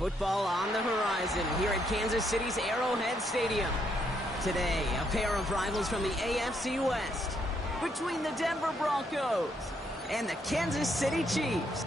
Football on the horizon here at Kansas City's Arrowhead Stadium. Today, a pair of rivals from the AFC West between the Denver Broncos and the Kansas City Chiefs.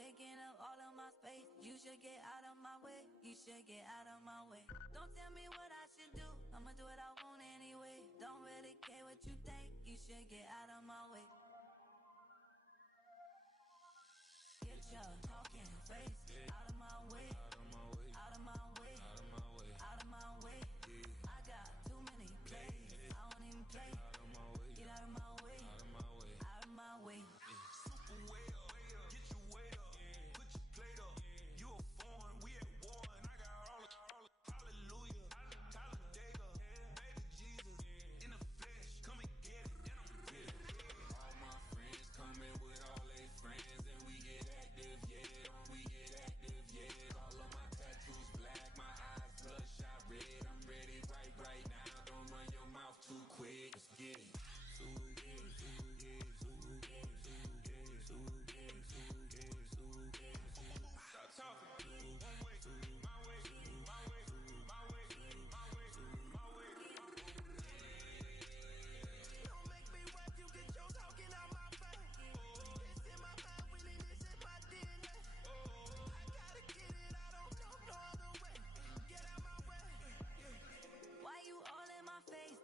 Taking up all of my space. You should get out of my way. You should get out of my way. Don't tell me what I should do. I'ma do what I want anyway. Don't really care what you think. You should get out of my way. Get your talking face out of my way. Out of my way. Out of my way. I got too many plays. I don't even play. Get out of my way. Out of my way.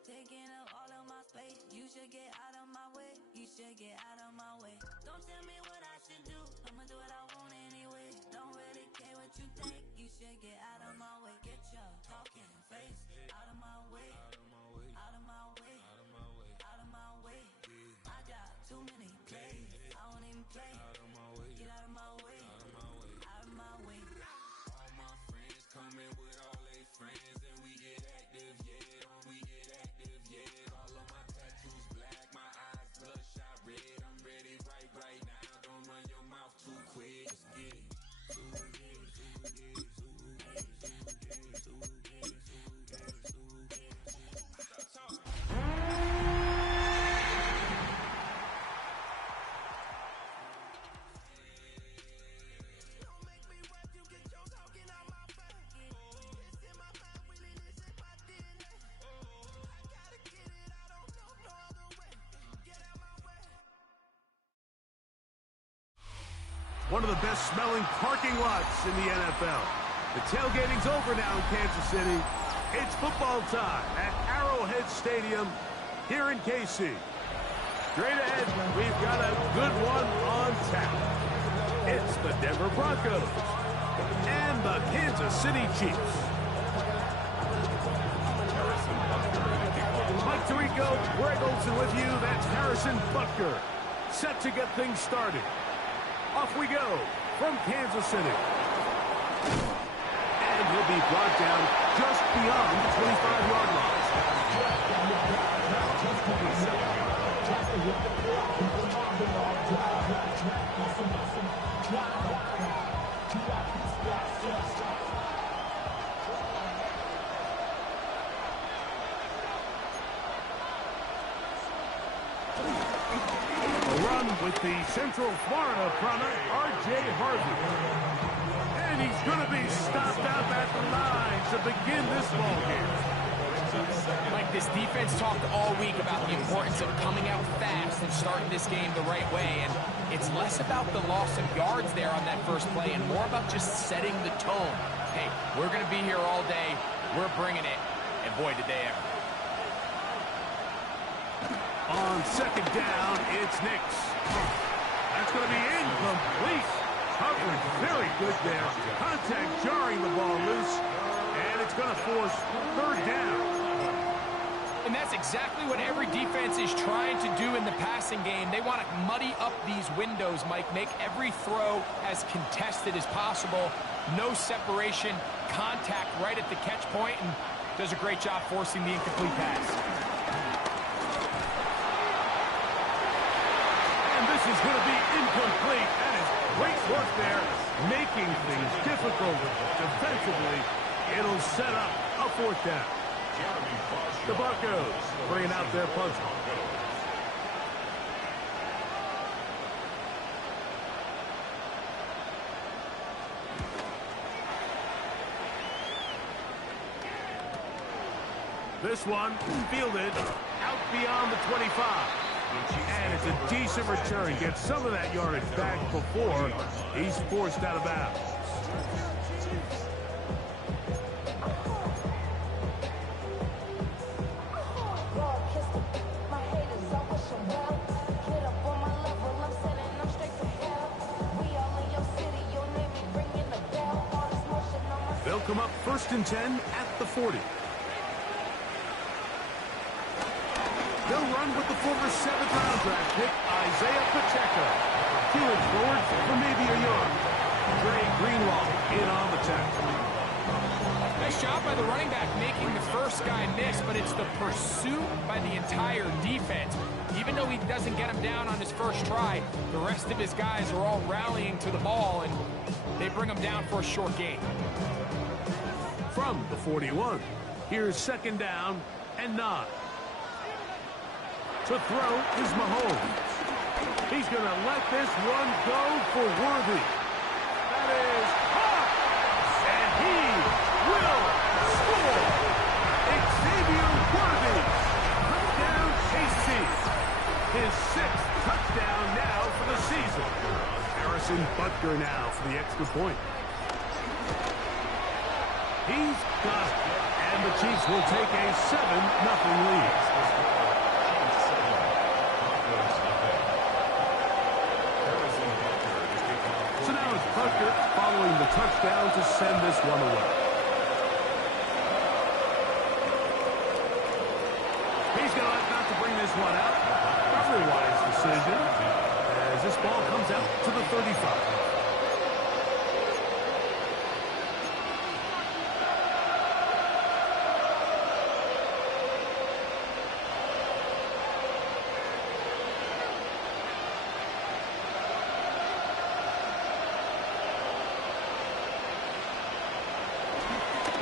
Taking up all of my space. You should get out of my way. You should get out of my way. Don't tell me what I should do. I'ma do what I want anyway. Don't really care what you think. You should get out of my way. Get your talking face out of my way. Out of my way. Out of my way. I got too many plays. I don't even play. Get out of my way. One of the best smelling parking lots in the NFL. The tailgating's over now in Kansas City. It's football time at Arrowhead Stadium here in KC. Straight ahead, we've got a good one on tap. It's the Denver Broncos and the Kansas City Chiefs. Mike Tirico, Greg Olsen with you. That's Harrison Butker. Set to get things started. Off we go from Kansas City. And he'll be brought down just beyond the 25-yard line. With the Central Florida product, R.J. Harvey. And he's going to be stopped out at the line to begin this ball game. Like, this defense talked all week about the importance of coming out fast and starting this game the right way. And it's less about the loss of yards there on that first play and more about just setting the tone. Hey, we're going to be here all day. We're bringing it. And boy, did they ever. On second down, it's Nix. That's going to be incomplete. Coverage very good there. Contact jarring the ball loose. And it's going to force third down. And that's exactly what every defense is trying to do in the passing game. They want to muddy up these windows, Mike. Make every throw as contested as possible. No separation, contact right at the catch point, and does a great job forcing the incomplete pass. This is going to be incomplete. That is great work there, making things difficult defensively. It'll set up a fourth down. The Broncos bringing out their punter. This one fielded out beyond the 25. And it's a decent return. Gets some of that yardage back before he's forced out of bounds. They'll come up 1st and 10 at the 40. They'll run with the former 7th-round draft pick, Isaiah Pacheco. Peeling forward for maybe a yard. Dre Greenlaw in on the tackle. Nice job by the running back making the first guy miss, but it's the pursuit by the entire defense. Even though he doesn't get him down on his first try, the rest of his guys are all rallying to the ball, and they bring him down for a short gain. From the 41, here's 2nd down and 9. To throw is Mahomes. He's going to let this one go for Worthy. That is caught. And he will score. Xavier Worthy. Touchdown KC. His 6th touchdown now for the season. Harrison Butker now for the extra point. He's got it. And the Chiefs will take a 7-0 lead. Butker following the touchdown to send this one away. He's going to opt not to bring this one out. Probably a wise decision as this ball comes out to the 35.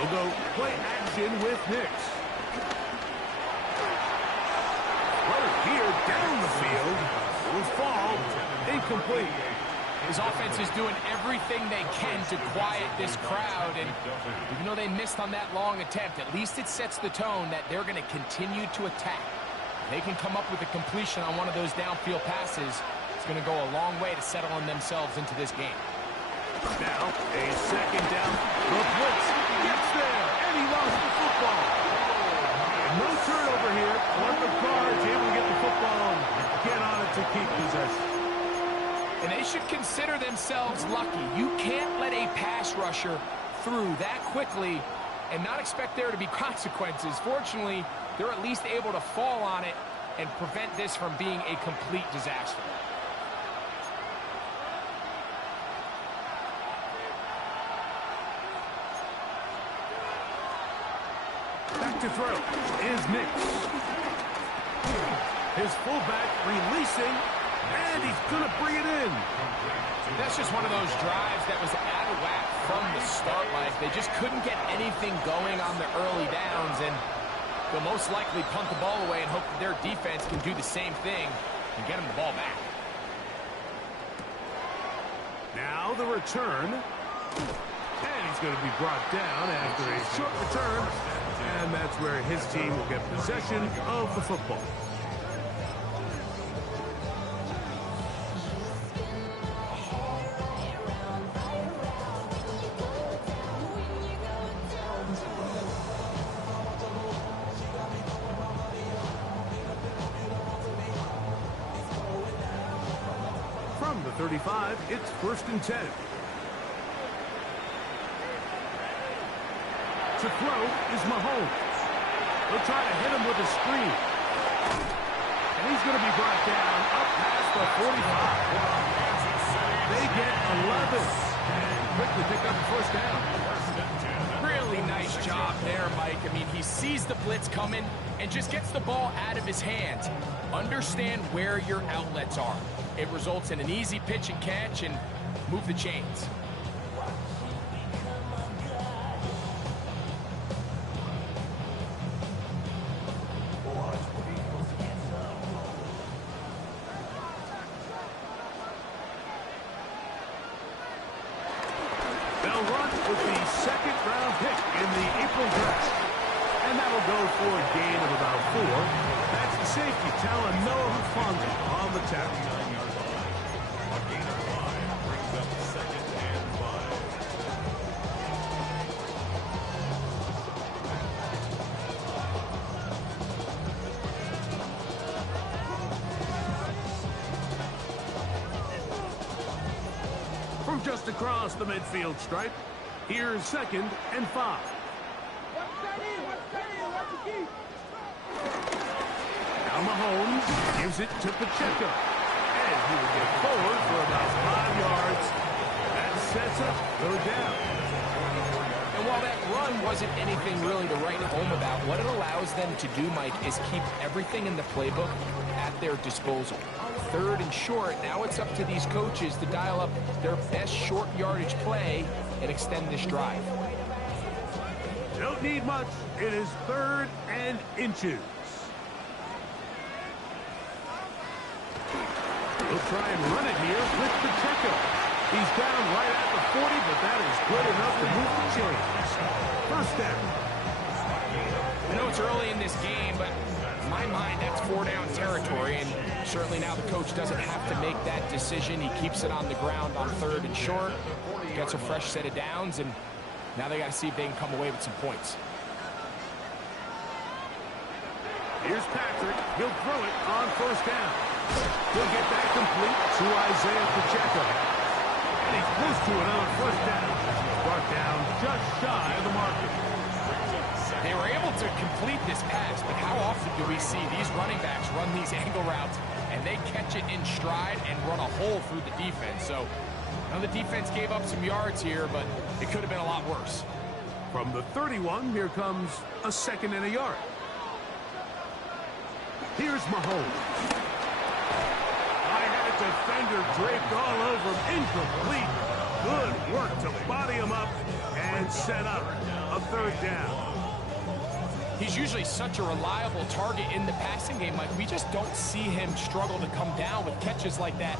They'll go play action with Nix. Right here down the field will fall incomplete. His offense is doing everything they can to quiet this crowd, and even though they missed on that long attempt, at least it sets the tone that they're going to continue to attack. If they can come up with a completion on one of those downfield passes, it's going to go a long way to settling themselves into this game. Now, a second down. The blitz gets there, and he lost the football. No turnover here. But the Cards able to get the football and get on it to keep possession. And they should consider themselves lucky. You can't let a pass rusher through that quickly and not expect there to be consequences. Fortunately, they're at least able to fall on it and prevent this from being a complete disaster. Back to throw is Nix. His fullback releasing, and he's going to bring it in. That's just one of those drives that was out of whack from the start, Mike. They just couldn't get anything going on the early downs, and they'll most likely punt the ball away and hope that their defense can do the same thing and get them the ball back. Now the return. And he's going to be brought down after a short return. And that's where his team will get possession of the football. From the 35, it's 1st and 10. To throw is Mahomes. They'll try to hit him with a screen. And he's going to be brought down up past the 45. They get 11 and quickly pick up the 1st down. Really nice job there, Mike. I mean, he sees the blitz coming and just gets the ball out of his hands. Understand where your outlets are. It results in an easy pitch and catch and move the chains. They'll run with the 2nd-round pick in the April draft. And that'll go for a gain of about 4. That's the safety, Talanoa Hufanga on the tackle. From just across the midfield stripe, here's 2nd and 5. Now Mahomes gives it to Pacheco. And he will get forward for about 5 yards. That sets up 3rd down. And while that run wasn't anything really to write home about, what it allows them to do, Mike, is keep everything in the playbook at their disposal. 3rd and short, now it's up to these coaches to dial up their best short yardage play and extend this drive. Don't need much. It is 3rd and inches. He'll try and run it here with Pacheco. He's down right at the 40, but that is good enough to move the chains. 1st down. I know it's early in this game, but in my mind, that's 4-down territory, and certainly now the coach doesn't have to make that decision. He keeps it on the ground on 3rd and short, gets a fresh set of downs, and now they got to see if they can come away with some points. Here's Patrick. He'll throw it on 1st down. He'll get that complete to Isaiah Pacheco. And he's close to another 1st down. Brought down just shy of the marker. They were able to complete this pass, but how often do we see these running backs run these angle routes and they catch it in stride and run a hole through the defense? So, now the defense gave up some yards here, but it could have been a lot worse. From the 31, here comes a 2nd and a yard. Here's Mahomes. I had a defender draped all over him. Incomplete. Good work to body him up and set up a third down. He's usually such a reliable target in the passing game, Mike. We just don't see him struggle to come down with catches like that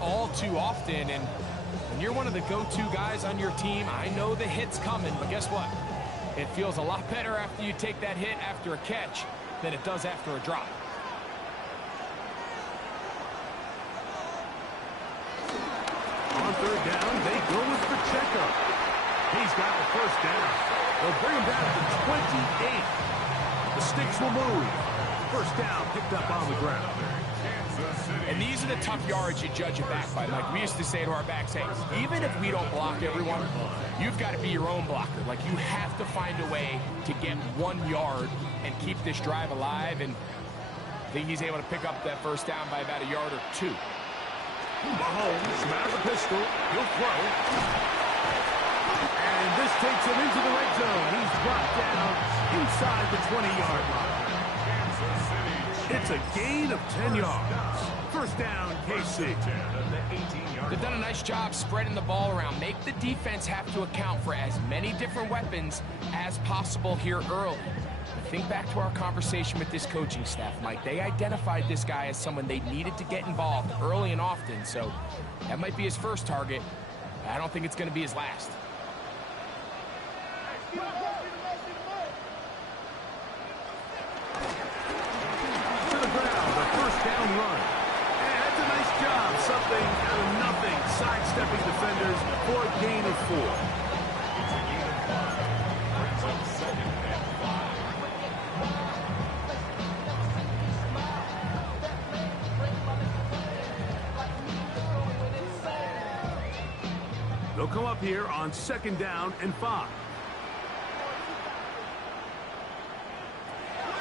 all too often. And when you're one of the go-to guys on your team, I know the hit's coming, but guess what? It feels a lot better after you take that hit after a catch than it does after a drop. On third down, they go with Pacheco. He's got the first down. They'll bring him down to 28. The sticks will move. First down picked up on the ground. And these are the tough yards you judge it back by. Like we used to say to our backs, hey, even if we don't block everyone, you've got to be your own blocker. Like you have to find a way to get 1 yard and keep this drive alive. And I think he's able to pick up that first down by about 1 or 2 yards. Mahomes out of the pistol. He'll throw. And this takes him into the red zone. He's brought down inside the 20-yard line. It's a gain of 10 yards. First down, KC. They've done a nice job spreading the ball around. Make the defense have to account for as many different weapons as possible here early. Think back to our conversation with this coaching staff, Mike. They identified this guy as someone they needed to get involved early and often, so that might be his first target. I don't think it's going to be his last. To the ground, the first down run. And that's a nice job. Something out of nothing. Sidestepping defenders for a gain of 4. They'll come up here on second down and 5.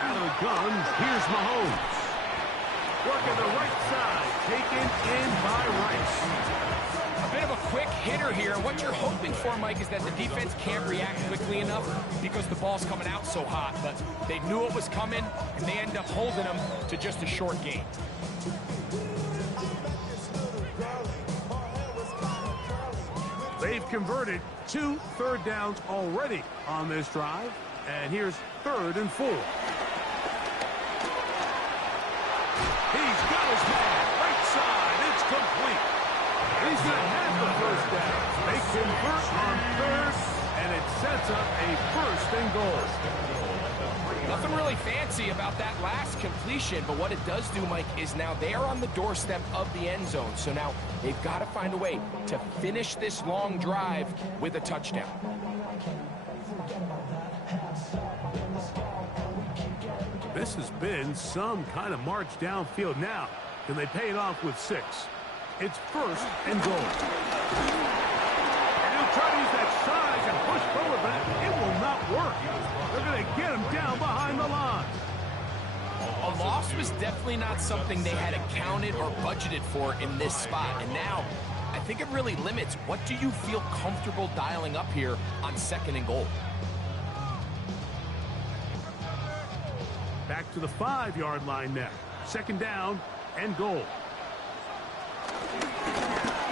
Out of the guns, here's Mahomes. Working the right side, taken in by Rice. A bit of a quick hitter here. What you're hoping for, Mike, is that the defense can't react quickly enough because the ball's coming out so hot. But they knew it was coming, and they end up holding them to just a short gain. They've converted 2 third downs already on this drive. And here's 3rd and 4. He's got his man. Right side. It's complete. He's going to have the first down. They convert on 3rd, and it sets up a 1st and goal. Nothing really fancy about that last completion, but what it does do, Mike, is now they are on the doorstep of the end zone. So now they've got to find a way to finish this long drive with a touchdown. This has been some kind of march downfield. Now, can they pay it off with 6? It's 1st and goal. And he'll try to use that size and push forward, but it will not work. They're going to get him down behind the line. A loss was definitely not something they had accounted or budgeted for in this spot. And now, I think it really limits what do you feel comfortable dialing up here on 2nd and goal. Back to the 5-yard line now. 2nd down and goal.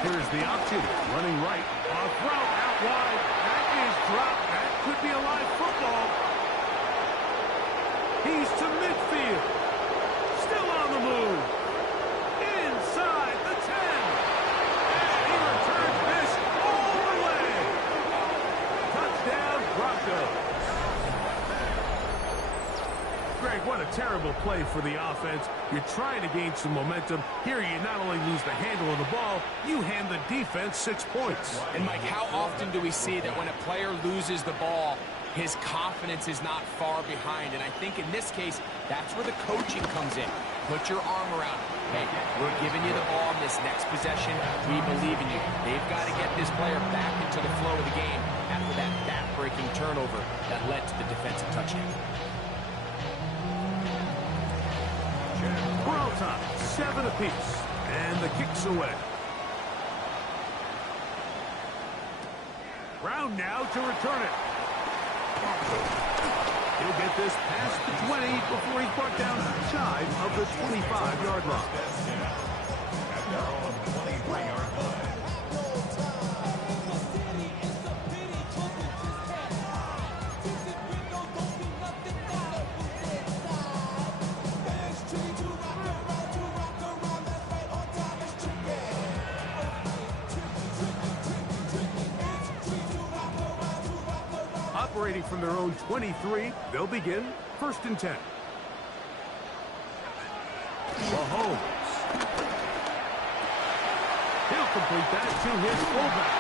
Here's the option. Running right. A throw out wide. That is dropped. That could be a live football. He's to midfield. Still on the move. Inside the 10. And he returns this all the way. Touchdown, Broncos. Greg, what a terrible play for the offense. You're trying to gain some momentum. Here you not only lose the handle of the ball, you hand the defense 6 points. And, Mike, how often do we see that when a player loses the ball, his confidence is not far behind? And I think in this case, that's where the coaching comes in. Put your arm around him. Hey, we're giving you the ball in this next possession. We believe in you. They've got to get this player back into the flow of the game after that back-breaking turnover that led to the defensive touchdown. We're all time, 7 apiece, and the kick's away. Brown now to return it. He'll get this past the 20 before he's brought down shy of the 25-yard line. Operating from their own 23, they'll begin 1st and 10. Mahomes. He'll complete that to his fullback.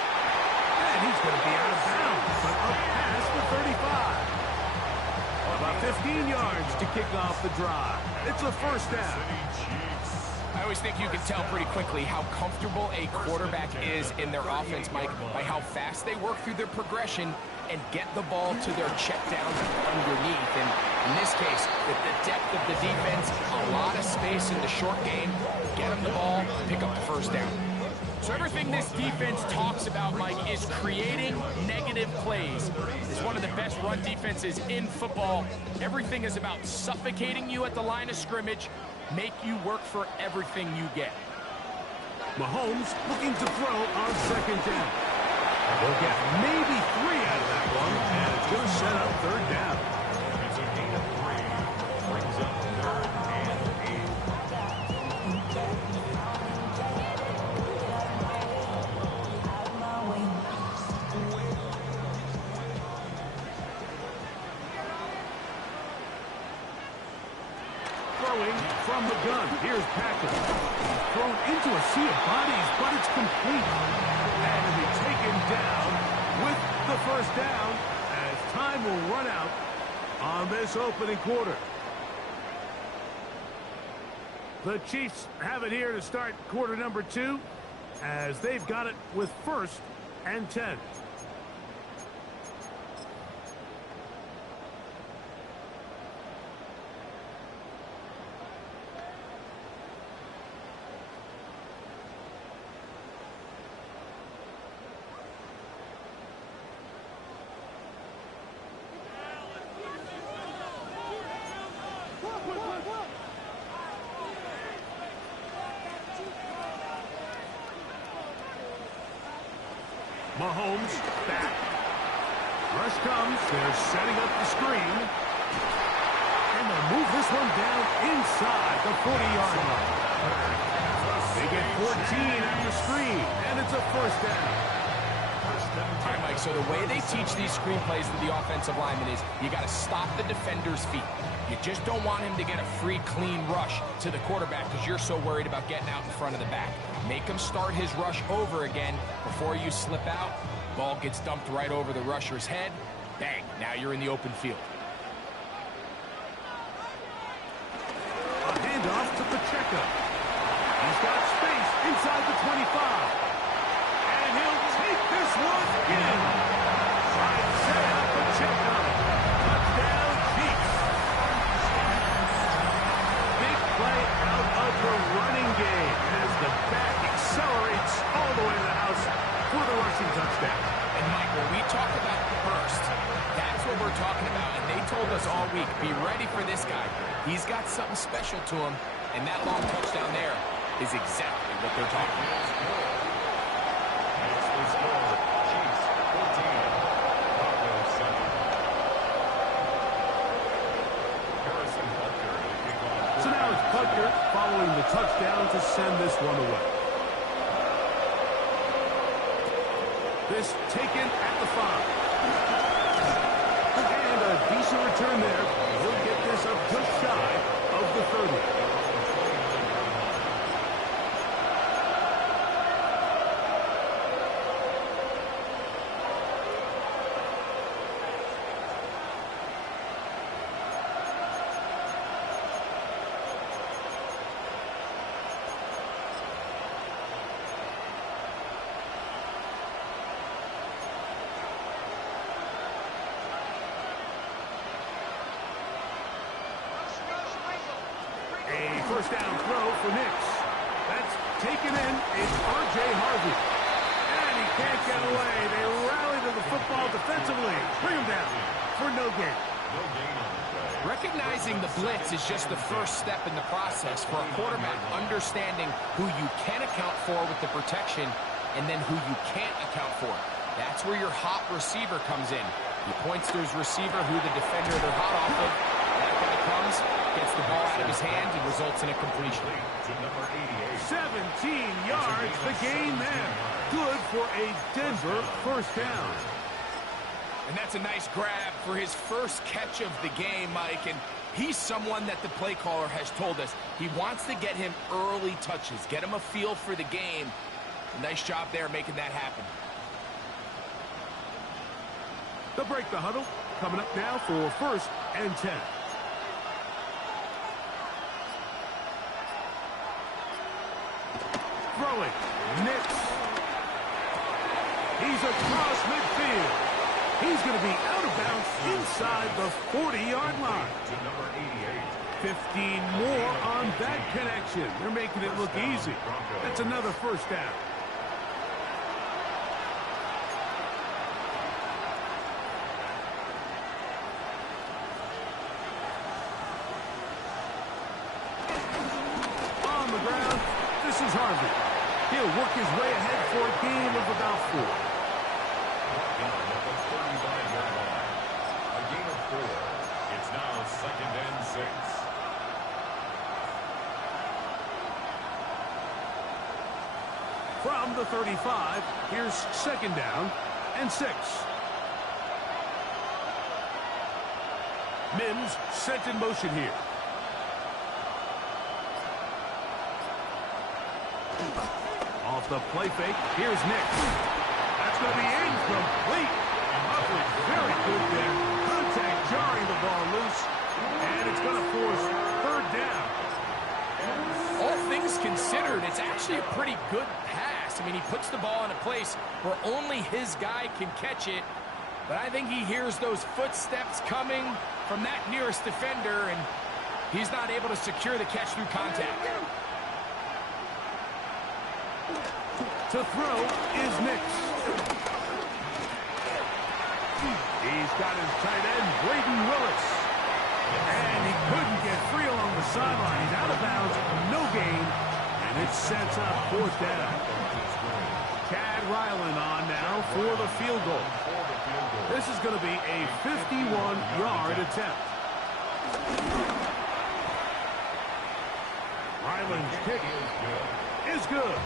And he's going to be out of bounds, but up past the 35. About 15 yards to kick off the drive. It's a 1st down. I always think you can tell pretty quickly how comfortable a quarterback is in their offense, Mike, by how fast they work through their progression and get the ball to their checkdowns underneath. And in this case, with the depth of the defense, a lot of space in the short game, get them the ball, pick up the 1st down. So everything this defense talks about, Mike, is creating negative plays. It's one of the best run defenses in football. Everything is about suffocating you at the line of scrimmage, make you work for everything you get. Mahomes looking to throw on 2nd down. They'll get maybe 3 out of that one, and it's going to set up 3rd down. It's a gain of 3. Brings up 3rd and 8. Throwing from the gun. Here's Packers. Thrown into a sea of bodies, but it's complete. And it'll be taken down with the 1st down as time will run out on this opening quarter. The Chiefs have it here to start quarter number 2 as they've got it with 1st and 10. Mahomes back. Rush comes. They're setting up the screen. And they'll move this one down inside the 40-yard line. They get 14 on the screen, and it's a 1st down. All right, Mike, so the way they teach these screen plays to the offensive lineman is you got to stop the defender's feet. You just don't want him to get a free, clean rush to the quarterback because you're so worried about getting out in front of the back. Make him start his rush over again before you slip out. Ball gets dumped right over the rusher's head. Bang, now you're in the open field. A handoff to Pacheco. He's got space inside the 25. And he'll take this one in. Right set up Pacheco. Touchdown, Chiefs. Big play out of the running game as the back accelerates all the way to the house for the rushing touchdown. And Mike, when we talk about burst, that's what we're talking about. And they told us all week, be ready for this guy. He's got something special to him. And that long touchdown there is exactly what they're talking about. That's the score. Chiefs 14. Broncos 7. Harrison Butker to kick off. So now it's Butker following the touchdown to send this one away. This taken at the 5. And a decent return there. He'll get this up just shy of the 30. A 1st down throw for Nix. That's taken in. It's R.J. Harvey. And he can't get away. They rally to the football defensively. Bring him down for no gain. No gain on the play. Recognizing the blitz is just the first step in the process for a quarterback understanding who you can account for with the protection and then who you can't account for. That's where your hot receiver comes in. He points to his receiver who the defender they're hot off of. That guy comes, gets the ball out of his hand, and results in a completion. To number 88. 17 yards, the gain there. Good for a Denver 1st down. And that's a nice grab for his first catch of the game, Mike. And he's someone that the play caller has told us he wants to get him early touches, get him a feel for the game. Nice job there making that happen. They'll break the huddle. Coming up now for 1st and 10. Throwing. Nix. He's across midfield. He's going to be out of bounds inside the 40-yard line. To number 88. 15 more on that connection. They're making it look easy. That's another 1st down. On the ground, this is Harvey. He'll work his way ahead for a gain of about 4. Down at the 35-yard line. A gain of 4. It's now 2nd and 6. From the 35, here's 2nd down and 6. Mims sent in motion here. Off the play fake, here's Nix. That's going to be incomplete. Humphrey, very good there. Contact jarring the ball loose, and it's going to force 3rd down. All things considered, it's actually a pretty good pass. I mean, he puts the ball in a place where only his guy can catch it. But I think he hears those footsteps coming from that nearest defender, and he's not able to secure the catch through contact. To throw is Nix. He's got his tight end, Braden Willis. And he couldn't get free along the sideline. He's out of bounds, no gain, and it sets up 4th down. Chad Ryland on now for the field goal. This is going to be a 51-yard attempt. Ryland's kick is good.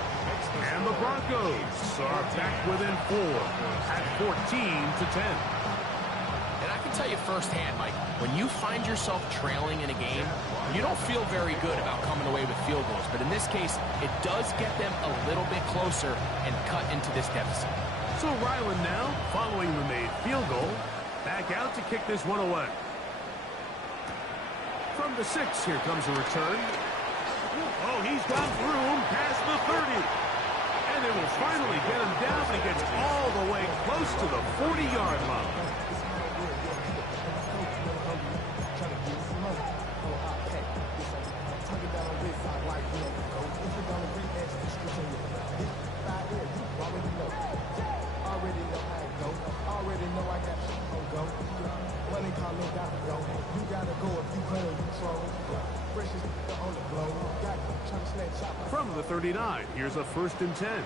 And the Broncos are back within 4 at 14-10. And I can tell you firsthand, Mike, when you find yourself trailing in a game, you don't feel very good about coming away with field goals. But in this case, it does get them a little bit closer and cut into this deficit. So Ryland now, following the made field goal, back out to kick this one away. From the 6, here comes a return. Oh, he's got room past the 30. And they will finally get him down, but he gets all the way close to the 40-yard line. From the 39, here's a 1st and 10.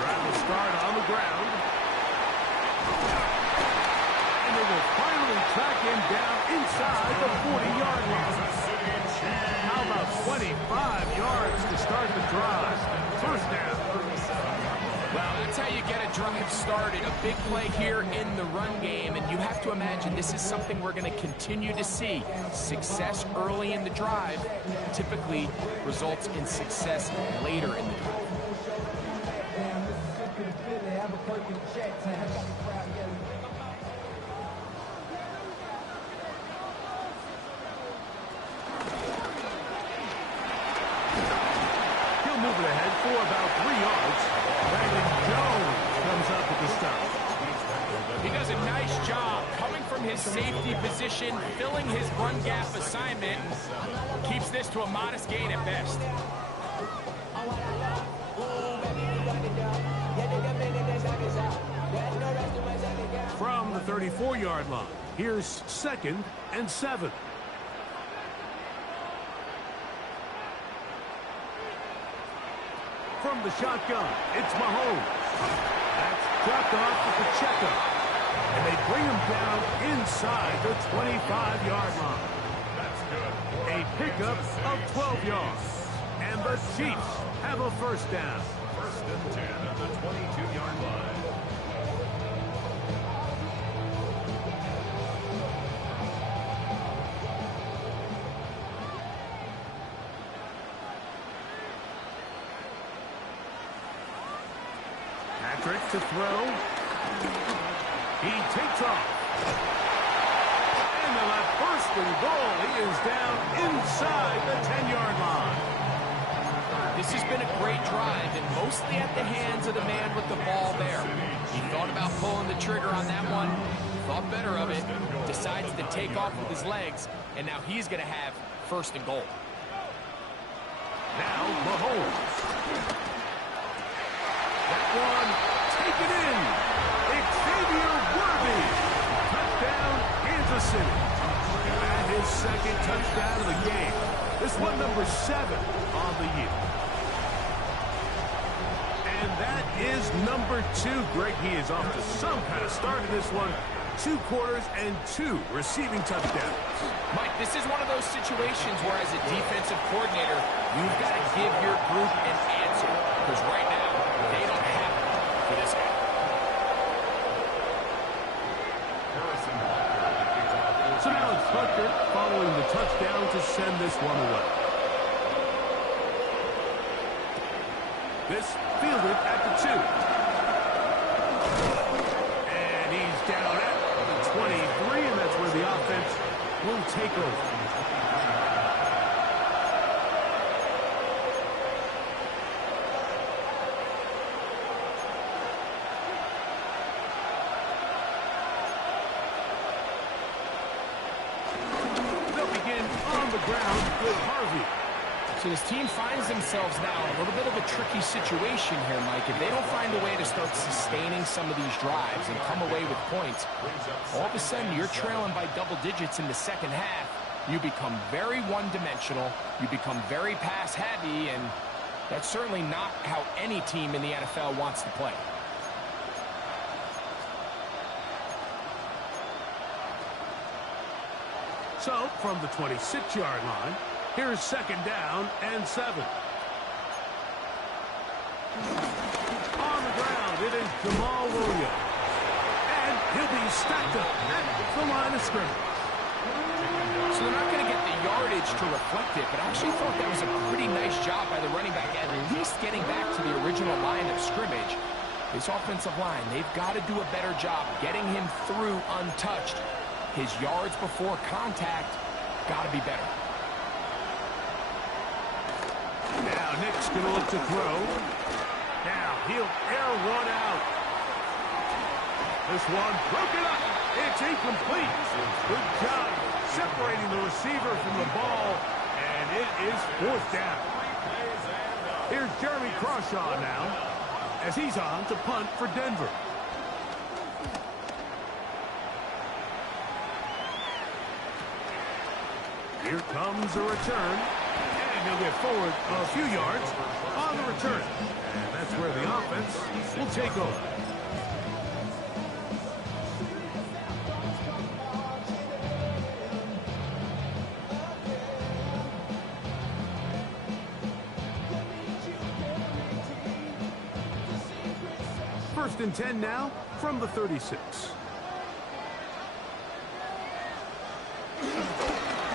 Trying to start on the ground. And they will finally track him down inside the 40-yard line. How about 25 yards to start the drive? 1st down. Well, that's how you get a drive started. A big play here in the run game, and you have to imagine this is something we're going to continue to see. Success early in the drive typically results in success later in the drive. He'll move it ahead for about 3 yards. Brandon Jones comes up with the stop. He does a nice job coming from his safety position, filling his run gap assignment, and keeps this to a modest gain at best. From the 34-yard line, here's 2nd and 7. From the shotgun, it's Mahomes. That's dropped off to Pacheco. And they bring him down inside the 25-yard line. That's good. A pickup of 12 yards. And the Chiefs have a first down. First and 10 at the 22-yard line. Patrick to throw. He takes off. And on that first and goal, he is down inside the 10-yard line. This has been a great drive, and mostly at the hands of the man with the ball there. He thought about pulling the trigger on that one, thought better of it, decides to take off with his legs, and now he's going to have first and goal. Now Mahomes. That one taken in. Xavier Worthy. Touchdown, Kansas City. And his second touchdown of the game. This one number 7 on the year. And that is number 2. Greg, he is off to some kind of start in this one. 2 quarters and 2 receiving touchdowns. Mike, this is one of those situations where as a defensive coordinator, you've got to give your group an answer. Because right now, they don't have it for this guy. Harrison Butker. So now it's Butker following the touchdown to send this one away. This fielded at the 2. And he's down at the 23, and that's where the offense will take over. They'll begin on the ground with Harvey. So this team finds themselves now in a little bit of a tricky situation here, Mike. If they don't find a way to start sustaining some of these drives and come away with points, all of a sudden you're trailing by double digits in the second half. You become very one-dimensional. You become very pass-heavy, and that's certainly not how any team in the NFL wants to play. So, from the 26-yard line, here's second down and 7. On the ground, it is Jamal Williams. And he'll be stacked up at the line of scrimmage. So they're not going to get the yardage to reflect it, but I actually thought that was a pretty nice job by the running back, at least getting back to the original line of scrimmage. This offensive line, they've got to do a better job getting him through untouched. His yards before contact got to be better. Now Nick's going to look to throw. Now he'll air one out. This one broken up. It's incomplete. Good job separating the receiver from the ball, and it is 4th down. Here's Jeremy Crawshaw now, as he's on to punt for Denver. Here comes a return, and he'll get forward a few yards on the return. And that's where the offense will take over. First and 10 now from the 36.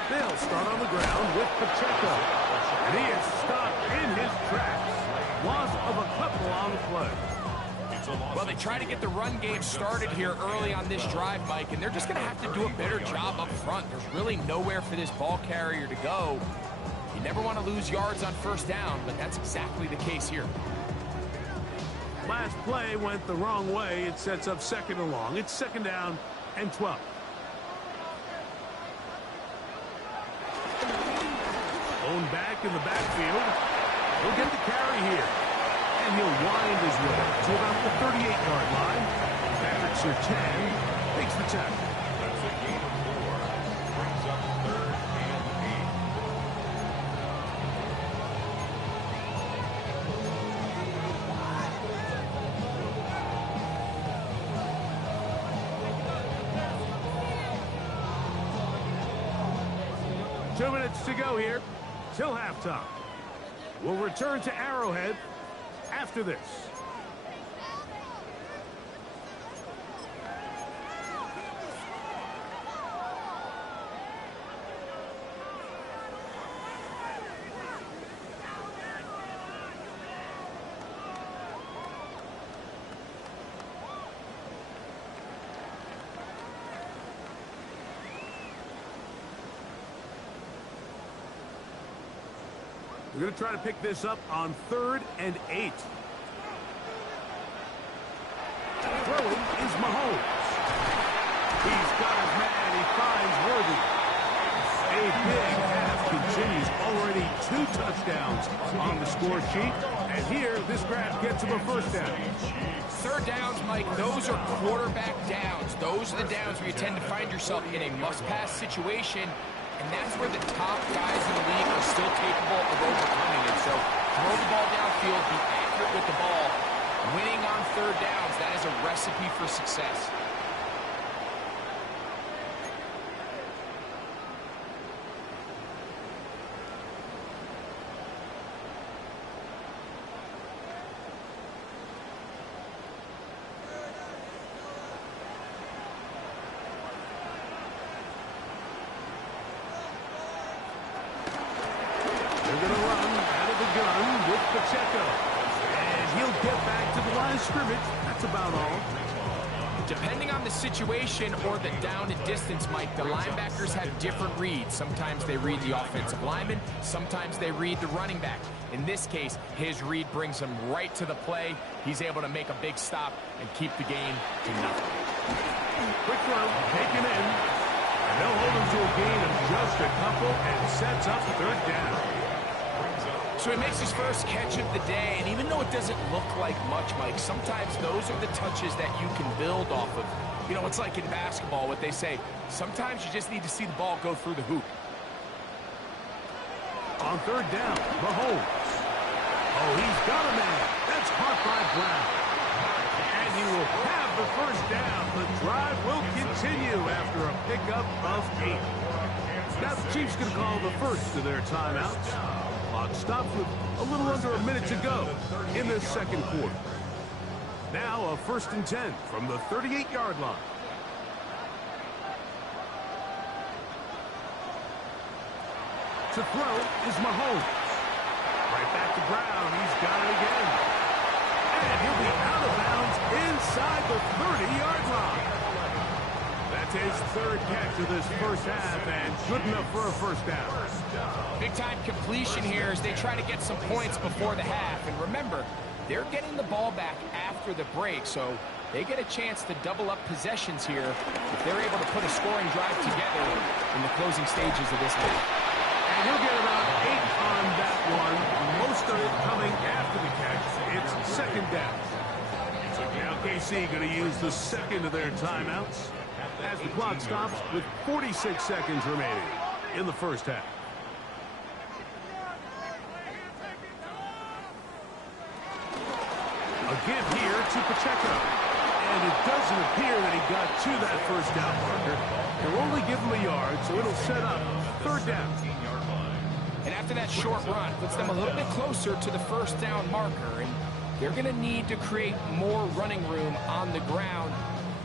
They'll start on the ground with Pacheco. And he is stopped in his tracks. Loss of a couple on the play. Well, they try to get the run game started here early on this drive, Mike, and they're just going to have to do a better job up front. There's really nowhere for this ball carrier to go. You never want to lose yards on first down, but that's exactly the case here. Last play went the wrong way. It sets up second and long. It's second down and 12. Owned back in the backfield. He'll get the carry here. And he'll wind his way to about the 38-yard line. Patrick Surtain takes the tackle. That's a gain of 4. Brings up 3rd and 2 minutes to go here till halftime. will return to Arrowhead after this. We're going to try to pick this up on 3rd and 8. Throwing is Mahomes. He's got his man. He finds Worthy. A big half continues. Already 2 touchdowns on the score sheet. And here, this grab gets him a first down. 3rd downs, Mike, those are quarterback downs. Those are the downs where you tend to find yourself in a must-pass situation. And that's where the top guys in the league are still capable of overcoming it. So throw the ball downfield, be accurate with the ball. Winning on 3rd downs, that is a recipe for success. Pacheco. And he'll get back to the line of scrimmage. That's about all. Depending on the situation or the down and distance, Mike, the linebackers have different reads. Sometimes they read the offensive lineman. Sometimes they read the running back. In this case, his read brings him right to the play. He's able to make a big stop and keep the game to nothing. Quick throw, taken in. And they'll hold him to a gain of just a couple and sets up 3rd down. So he makes his first catch of the day, and even though it doesn't look like much, Mike, sometimes those are the touches that you can build off of. You know, it's like in basketball, what they say, sometimes you just need to see the ball go through the hoop. On 3rd down, Mahomes. Oh, he's got a man. That's caught by Brown. And he will have the first down. The drive will continue after a pickup of 8. Now the Chiefs going to call the first of their timeouts. Clock stops with a little under a minute to go in the 2nd quarter. Now a 1st and 10 from the 38-yard line. To throw is Mahomes. Right back to Brown. He's got it again. And he'll be out of bounds inside the 30-yard line. That's his 3rd catch of this first half, and good enough for a first down. Big-time completion here as they try to get some points before the half. And remember, they're getting the ball back after the break, so they get a chance to double up possessions here if they're able to put a scoring drive together in the closing stages of this game. And he'll get about 8 on that one, most of it coming after the catch. It's 2nd down. So now KC going to use the 2nd of their timeouts as the clock stops with 46 seconds remaining in the first half. A give here to Pacheco. And it doesn't appear that he got to that first down marker. They'll only give him a yard, so it'll set up 3rd down. And after that short run, puts them a little bit closer to the first down marker. And they're going to need to create more running room on the ground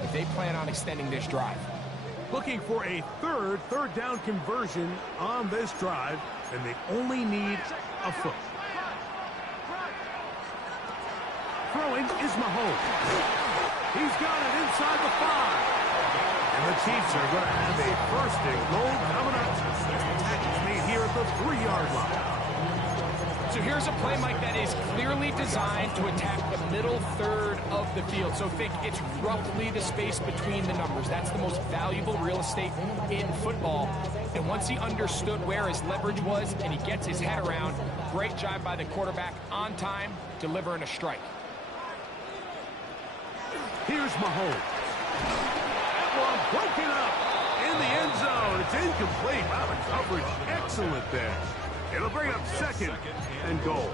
if they plan on extending this drive. Looking for a third down conversion on this drive, and they only need a foot. Throwing is Mahomes. He's got it inside the 5. And the Chiefs are going to have a 1st and goal coming up. Tackles made here at the 3-yard line. So here's a play, Mike, that is clearly designed to attack the middle 3rd of the field. So think it's roughly the space between the numbers. That's the most valuable real estate in football. And once he understood where his leverage was and he gets his head around, great job by the quarterback on time, delivering a strike. Here's Mahomes. That one broken up in the end zone. It's incomplete. Wow, the coverage excellent there. It'll bring up 2nd and goal.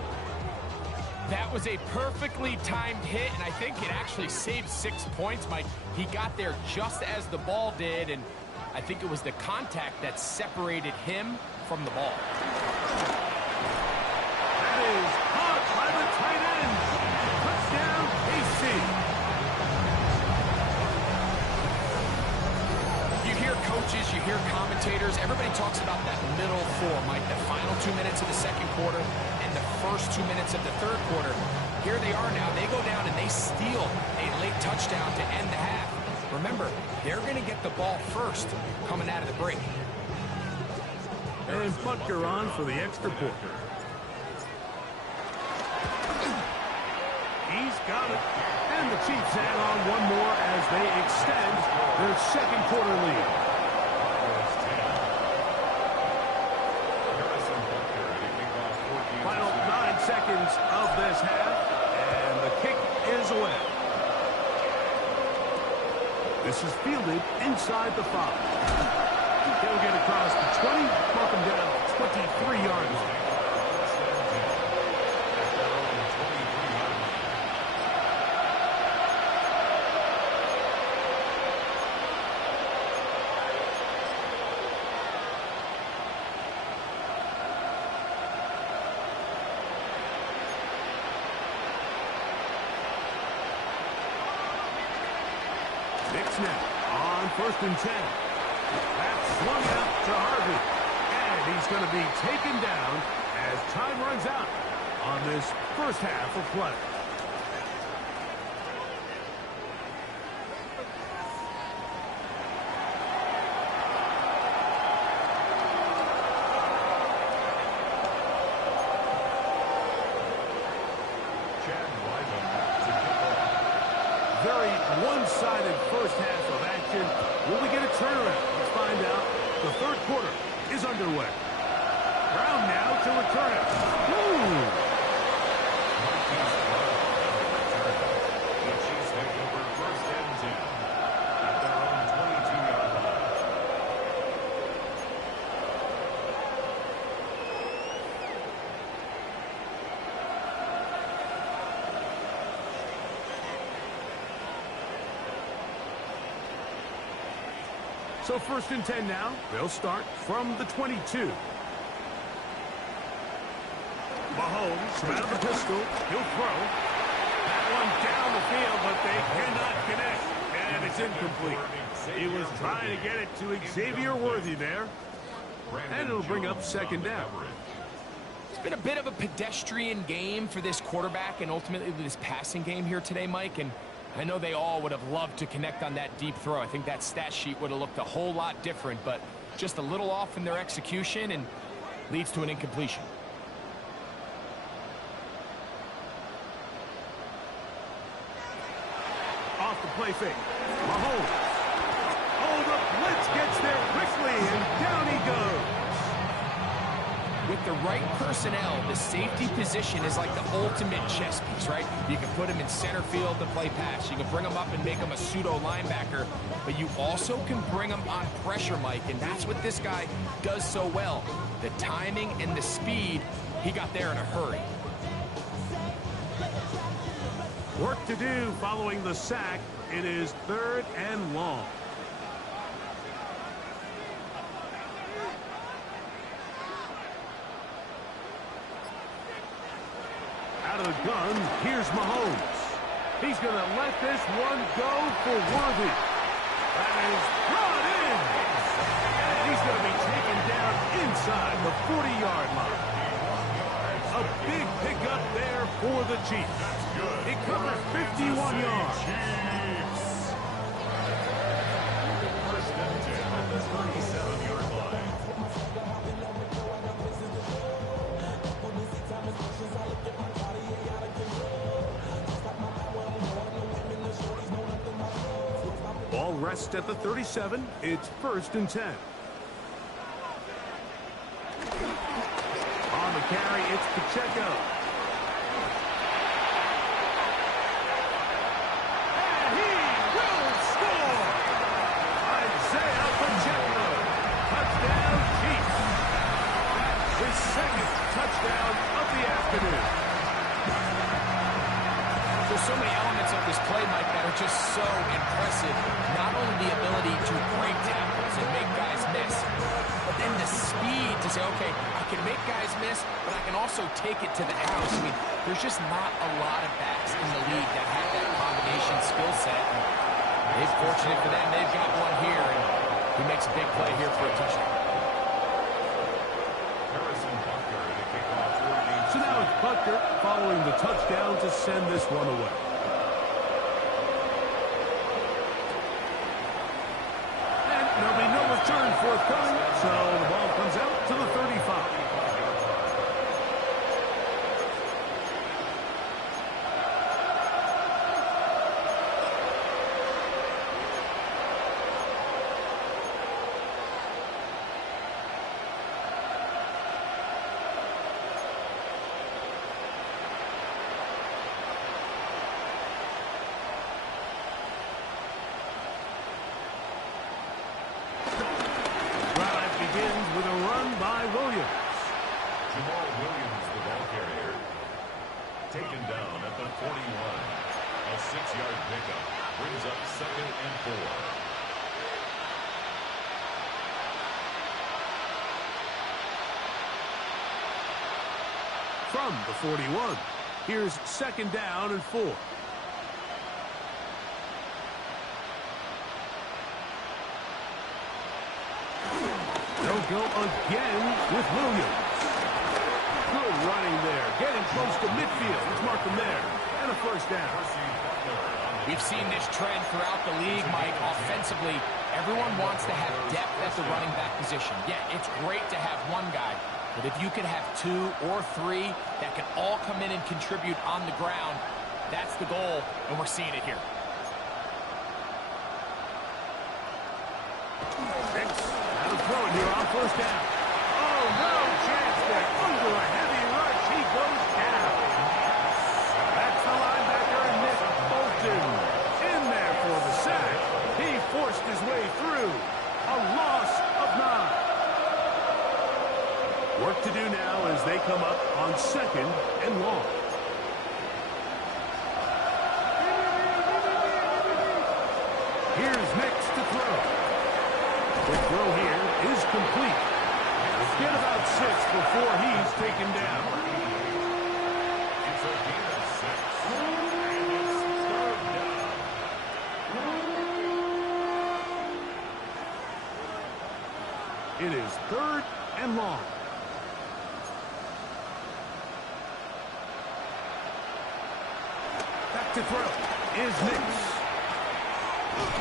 That was a perfectly timed hit, and I think it actually saved 6 points, Mike. He got there just as the ball did, and I think it was the contact that separated him from the ball. That is caught by the tight end. Touchdown, KC. You hear coaches, you hear commentators, everybody talks about that middle four, Mike, the final 2 minutes of the second quarter and the first 2 minutes of the third quarter. Here they are now. They go down and they steal a late touchdown to end the half. Remember, they're going to get the ball first coming out of the break. And Butker on for the extra point. He's got it. And the Chiefs add on one more as they extend their second quarter lead. Final 9 seconds of this half, and the kick is away. This is fielded inside the 5. He'll get across the 20, mark him down 23-yard line. Knicks now on 1st and 10. That's swung out to Harvey. And he's going to be taken down as time runs out on this first half of play. Very one-sided first half of action. Will we get a turnaround? Let's find out. The third quarter is underway. Brown now to return it. Woo! The Chiefs take over 1st and 10 at their own 22-yard line. So 1st and 10 now. They'll start from the 22. Mahomes from out of the pistol. He'll throw. That one down the field, but they cannot connect. And it's incomplete. He was trying to get it to Xavier Worthy there. And it'll bring up 2nd down. It's been a bit of a pedestrian game for this quarterback and ultimately this passing game here today, Mike. And I know they all would have loved to connect on that deep throw. I think that stat sheet would have looked a whole lot different, but just a little off in their execution and leads to an incompletion. Off the play fake. Mahomes. Oh, the blitz gets there quickly, and down he goes. With the right personnel, the safety position is like the ultimate chess piece, right? You can put him in center field to play pass. You can bring him up and make him a pseudo linebacker, but you also can bring him on pressure, Mike, and that's what this guy does so well. The timing and the speed, he got there in a hurry. Work to do following the sack. It is 3rd and long. Out of the gun, here's Mahomes. He's going to let this one go for Worthy. That is brought in. And he's going to be taken down inside the 40-yard line. A big pickup there for the Chiefs. It covers 51 yards. First and 10 at the 37-yard line. Ball rests at the 37. It's 1st and 10. On the carry, it's Pacheco. And he will score! Isaiah Pacheco. Touchdown, Chiefs. His 2nd touchdown of the afternoon. There's so many elements of this play, Mike, that are just so impressive. Not only the ability to break tackles and make guys miss, but then the speed to say, okay, I can make guys miss, but I can also take it to the house. I mean, there's just not a lot of backs in the league that have that combination skill set. It's fortunate for them. They've got one here, and he makes a big play here for a touchdown. So now it's Butker following the touchdown to send this one away. And there'll be no return forthcoming, so the ball comes out to the 35. With a run by Williams. Jamal Williams, the ball carrier. Taken down at the 41. A 6-yard pickup brings up 2nd and 4. From the 41, here's 2nd down and 4. They'll go again with Williams. Good running there. Getting close to midfield. Let's mark them there. And a 1st down. We've seen this trend throughout the league, Mike. Offensively, everyone wants to have depth at the running back position. Yeah, it's great to have one guy, but if you can have 2 or 3 that can all come in and contribute on the ground, that's the goal, and we're seeing it here. Throwing here on 1st down. Oh, no chance there. Under a heavy rush, he goes down. That's the linebacker, Nick Bolton. In there for the sack. He forced his way through. A loss of 9. Work to do now as they come up on 2nd and long. Here's Nix to throw. The throw here is complete. We'll get about 6 before he's taken down. It's a gain of 6. And it's 3rd down. It is 3rd and long. Back to throw is Nix.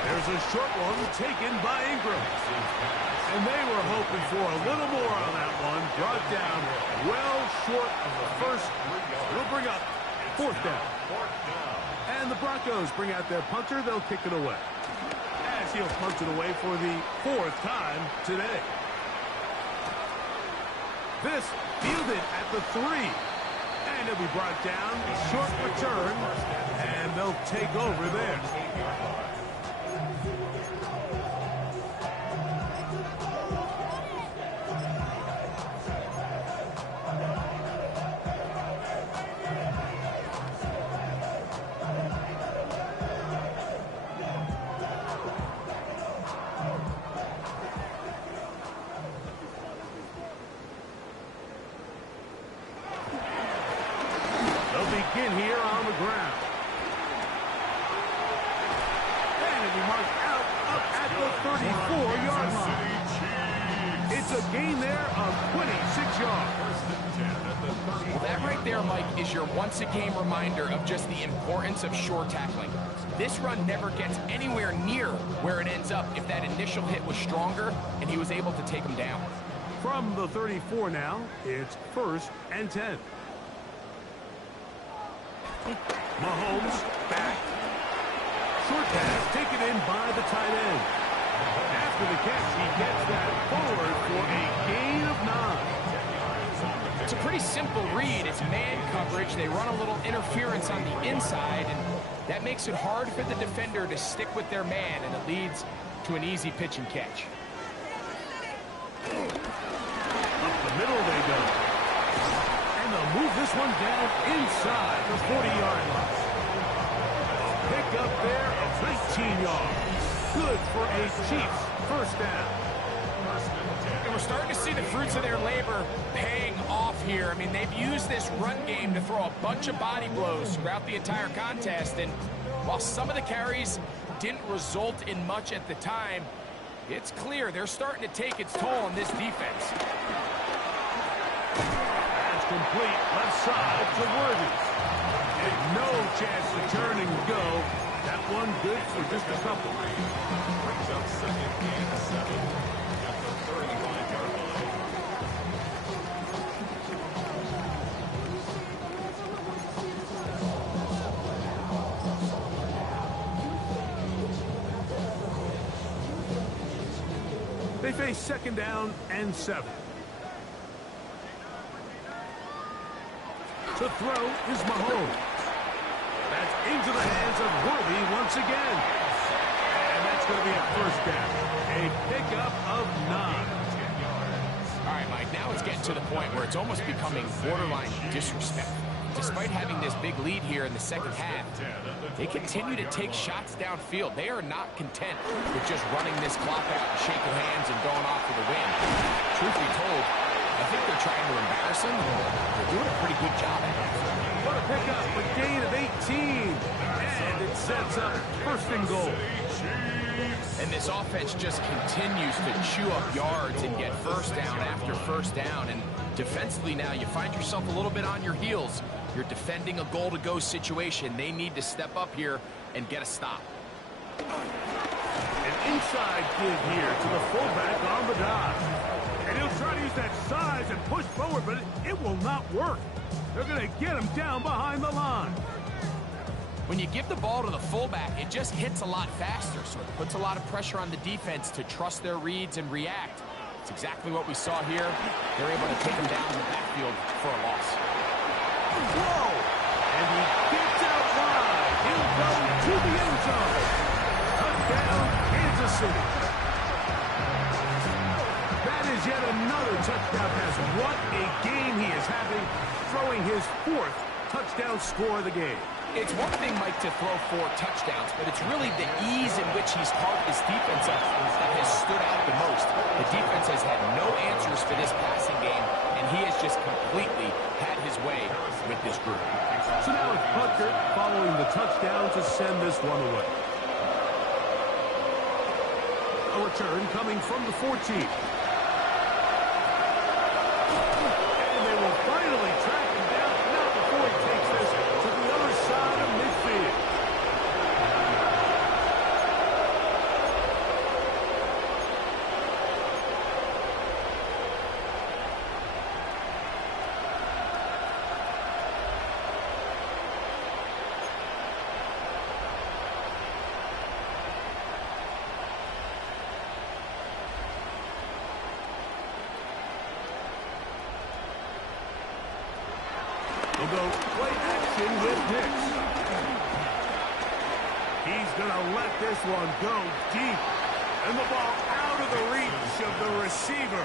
There's a short one taken by Ingram. And they were hoping for a little more on that one. Brought down well short of the first. It'll bring up 4th down. And the Broncos bring out their punter. They'll kick it away. As he'll punt it away for the 4th time today. This fielded at the 3. And it'll be brought down. Short return. And they'll take over there. Begin here on the ground. And it'll be marked out up at the 34-yard line. It's a gain there of 26 yards. Well, that right there, Mike, is your once-a-game reminder of just the importance of short tackling. This run never gets anywhere near where it ends up if that initial hit was stronger and he was able to take him down. From the 34 now, it's 1st and 10. Mahomes back. Short pass taken in by the tight end. After the catch, he gets that forward for a gain of 9. It's a pretty simple read. It's man coverage. They run a little interference on the inside, and that makes it hard for the defender to stick with their man, and it leads to an easy pitch and catch. Up the middle they go. And they'll move this one down inside the 40-yard line. A pick up there of 19 yards. Good for a Chiefs 1st down. And we're we're starting to see the fruits of their labor paying off here. I mean, they've used this run game to throw a bunch of body blows throughout the entire contest, and while some of the carries didn't result in much at the time, it's clear they're starting to take its toll on this defense. That's complete left side to Worthy. And no chance to turn and go. That one good for just a couple. Brings up second and 7 at the 35-yard line. They face second down and 7. To throw is Mahomes. That's into the hands of Worthy once again. And that's going to be a first down. A pickup of 9. All right, Mike, now it's getting to the point where it's almost becoming borderline disrespectful. Despite having this big lead here in the second half, they continue to take shots downfield. They are not content with just running this clock out, shaking hands, and going off for the win. Truth be told, I think they're trying to embarrass him. They're doing a pretty good job at it. What a pickup, a gain of 18. And it sets up first and goal. And this offense just continues to chew up yards and get first down after first down. And defensively now, you find yourself a little bit on your heels. You're defending a goal-to-go situation. They need to step up here and get a stop. An inside give here to the fullback on the dive. And he'll try to use that size and push forward, but it will not work. They're going to get him down behind the line. When you give the ball to the fullback, it just hits a lot faster, so it puts a lot of pressure on the defense to trust their reads and react. It's exactly what we saw here. They're able to take him down in the backfield for a loss. Whoa! And he gets out wide. He'll go to the end zone. Touchdown, Kansas City. That is yet another touchdown pass. What a game he is having, throwing his 4th touchdown score of the game. It's one thing, Mike, to throw 4 touchdowns, but it's really the ease in which he's carved his defense up that has stood out the most. The defense has had no answers for this passing game, and he has just completely had his way with this group. So now it's Butker following the touchdown to send this one away. A return coming from the 14. And they will finally track him down, not before he takes this to the other side of midfield. They'll go play action with Hicks. He's going to let this one go deep. And the ball out of the reach of the receiver.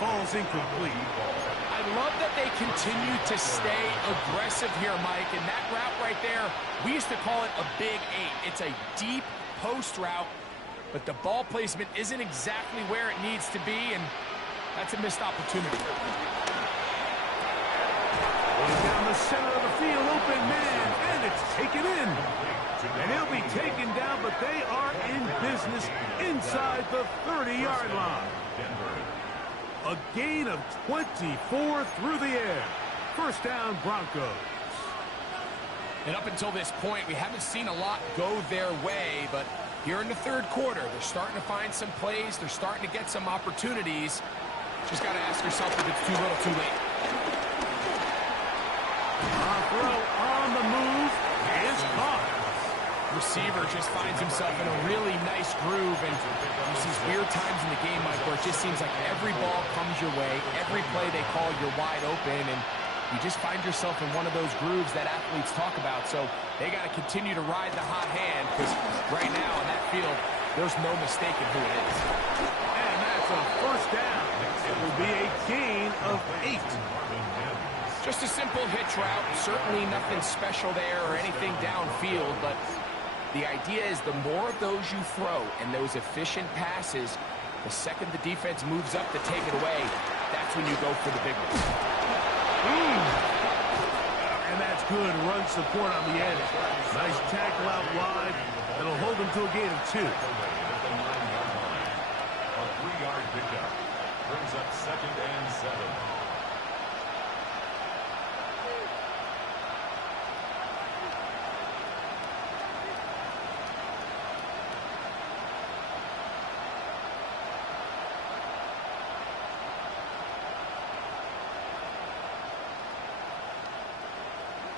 Ball's incomplete. I love that they continue to stay aggressive here, Mike. And that route right there, we used to call it a big 8. It's a deep post route, but the ball placement isn't exactly where it needs to be, and that's a missed opportunity. Down the center of the field, open man, and it's taken in. And he'll be taken down, but they are in business inside the 30-yard line. A gain of 24 through the air. First down, Broncos. And up until this point, we haven't seen a lot go their way, but here in the third quarter, they're starting to find some plays. They're starting to get some opportunities. Just got to ask yourself if it's too little, too late. Throw on the move is caught. Receiver just finds himself in a really nice groove, and there's these weird times in the game, Mike, where it just seems like every ball comes your way, every play they call, you're wide open, and you just find yourself in one of those grooves that athletes talk about. So they got to continue to ride the hot hand, because right now on that field, there's no mistaking who it is. And that's a first down. It will be a gain of 8. Just a simple hitch route, certainly nothing special there or anything downfield, but the idea is the more of those you throw and those efficient passes, The second the defense moves up to take it away, that's when you go for the big one. And that's good run support on the edge. Nice tackle out wide. That'll hold them to a gain of 2. A 3-yard pickup brings up 2nd and 7.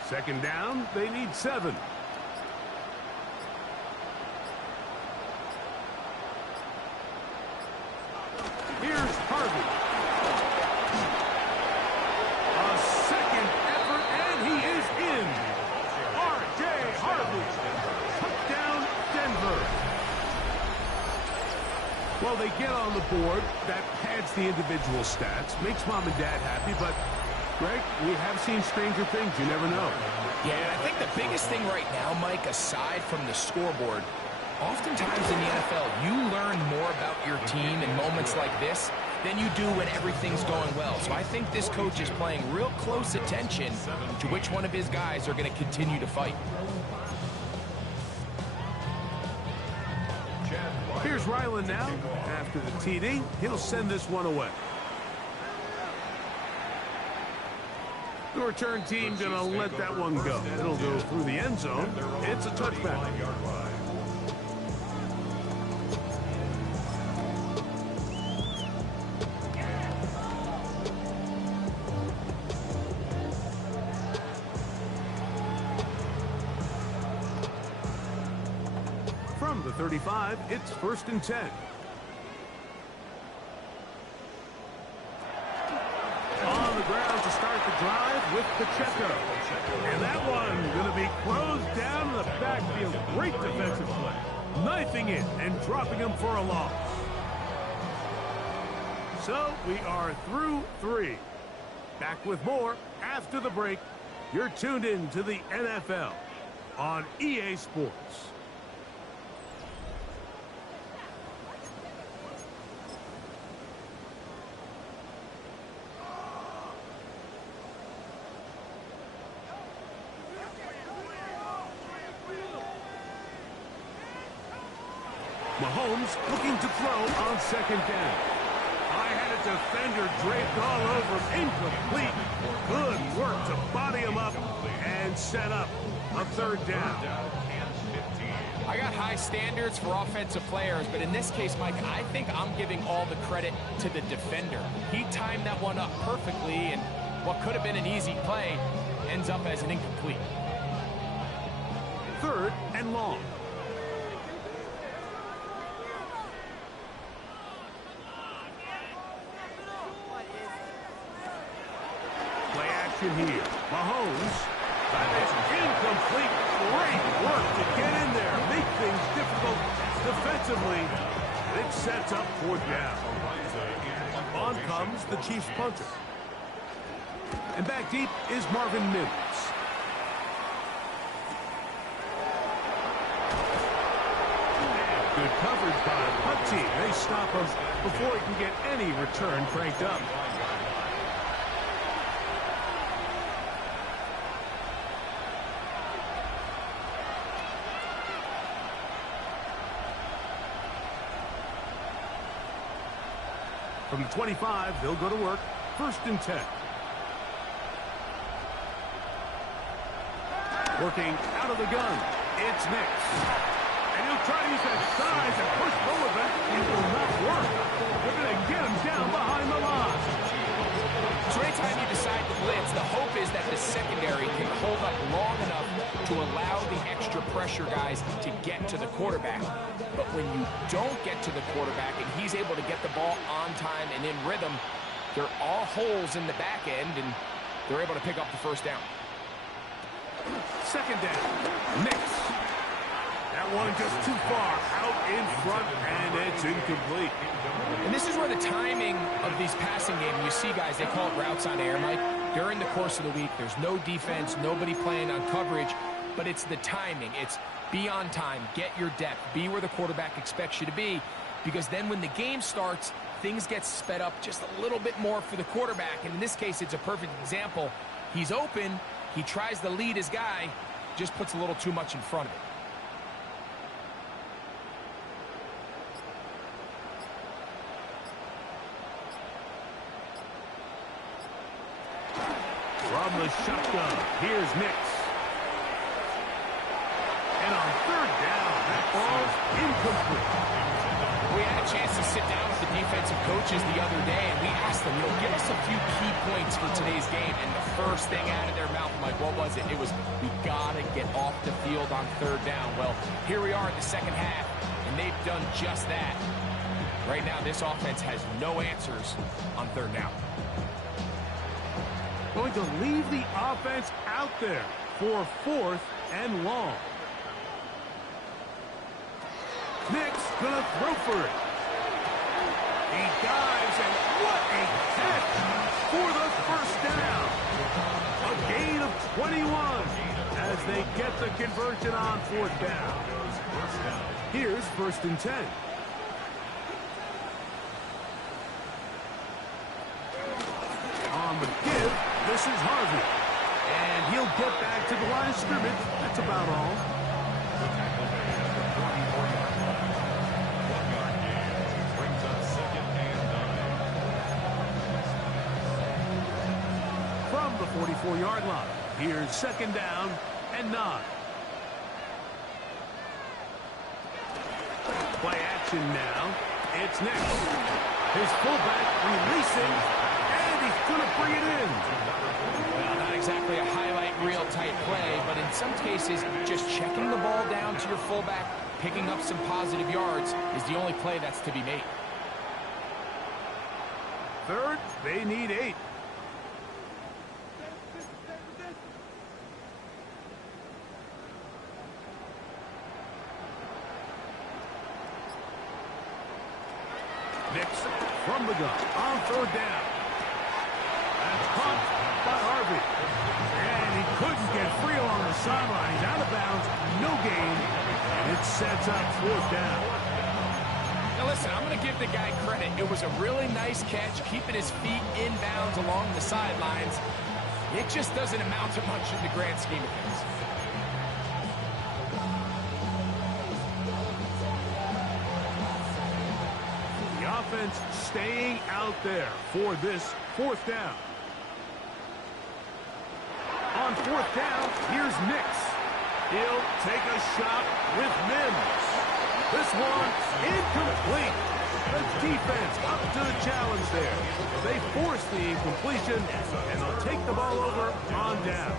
Second down, they need 7. Here's Harvey. A second effort, and he is in. R.J. Harvey. Touchdown, Denver. Well, they get on the board. That pads the individual stats. Makes mom and dad happy, but Greg, we have seen stranger things. You never know. Yeah, and I think the biggest thing right now, Mike, aside from the scoreboard, oftentimes in the NFL, you learn more about your team in moments like this than you do when everything's going well. So I think this coach is paying real close attention to which one of his guys are going to continue to fight. Here's Ryland now. After the TD, he'll send this one away. The return team going to let that one go. It'll go through the end zone. It's a touchback. From the 35, it's 1st and 10. On the ground to start the drive with Pacheco. And that one going to be closed down in the backfield. Great defensive play. Knifing it and dropping him for a loss. So we are through 3. Back with more after the break. You're tuned in to the NFL on EA Sports. Mahomes looking to throw on 2nd down. I had a defender draped all over him. Incomplete. Good work to body him up and set up a 3rd down. I got high standards for offensive players, but in this case, Mike, I think I'm giving all the credit to the defender. He timed that one up perfectly, and what could have been an easy play ends up as an incomplete. 3rd and long. Here. Mahomes, that is incomplete. Great work to get in there, make things difficult defensively. It sets up 4th down. On comes the Chiefs punter. And back deep is Marvin Mims. Good coverage by the punt team. They stop him before he can get any return cranked up. From the 25, they'll go to work. 1st and 10. Working out of the gun. It's Nix. And he'll try to use that size and push forward, but it will not work. They're going to get him down behind the line. So anytime you decide to blitz, the hope is that the secondary can hold up long enough to allow the extra pressure guys to get to the quarterback. But when you don't get to the quarterback and he's able to get the ball on time and in rhythm, they're all holes in the back end, and they're able to pick up the 1st down. 2nd down. Nix. That one just too far out in front, and it's incomplete. And this is where the timing of these passing games, you see guys, they call it routes on air, Mike. During the course of the week, there's no defense, nobody playing on coverage, but it's the timing. It's be on time, get your depth, be where the quarterback expects you to be. because then when the game starts, things get sped up just a little bit more for the quarterback. And in this case, it's a perfect example. He's open. He tries to lead his guy, just puts a little too much in front of it. From the shotgun, here's Nix. And on third down, that ball's incomplete. We had a chance to sit down with the defensive coaches the other day, and we asked them, give us a few key points for today's game. And the first thing out of their mouth, Mike, what was it? It was, we got to get off the field on third down. Well, here we are in the second half, and they've done just that. Right now, this offense has no answers on third down. Going to leave the offense out there for 4th and long. Nix gonna throw for it. He dives, and what a catch for the first down. A gain of 21 as they get the conversion on 4th down. Here's 1st and 10. On the give, this is Harvey. And he'll get back to the line of scrimmage. That's about all. Brings up 2nd and 9. From the 44-yard line, here's 2nd down and 9. Play action now. It's Nix. His fullback releasing, and he's going to bring it in. Well, not exactly a highlight reel type play, but in some cases, just checking the ball down to your fullback, picking up some positive yards is the only play that's to be made. Third, they need 8. Nix from the gun on 3rd down. That's caught by Harvey. And he couldn't get free along the sideline. He's out of bounds, no gain, and it sets up 4th down. Now listen, I'm going to give the guy credit. It was a really nice catch, keeping his feet in bounds along the sidelines. It just doesn't amount to much in the grand scheme of things. Offense staying out there for this 4th down. On 4th down, here's Nix. He'll take a shot with Mims. This one incomplete. The defense up to the challenge there. They force the incompletion, and they'll take the ball over on down.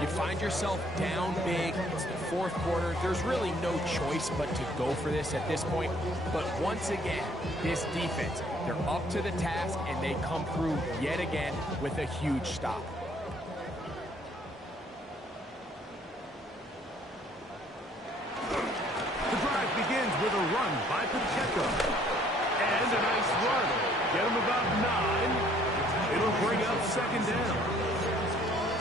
You find yourself down big. It's the 4th quarter. There's really no choice but to go for this at this point. But once again, this defense, they're up to the task, and they come through yet again with a huge stop. The drive begins with a run by Pacheco. And a nice run. Get him about 9. It'll bring up 2nd down.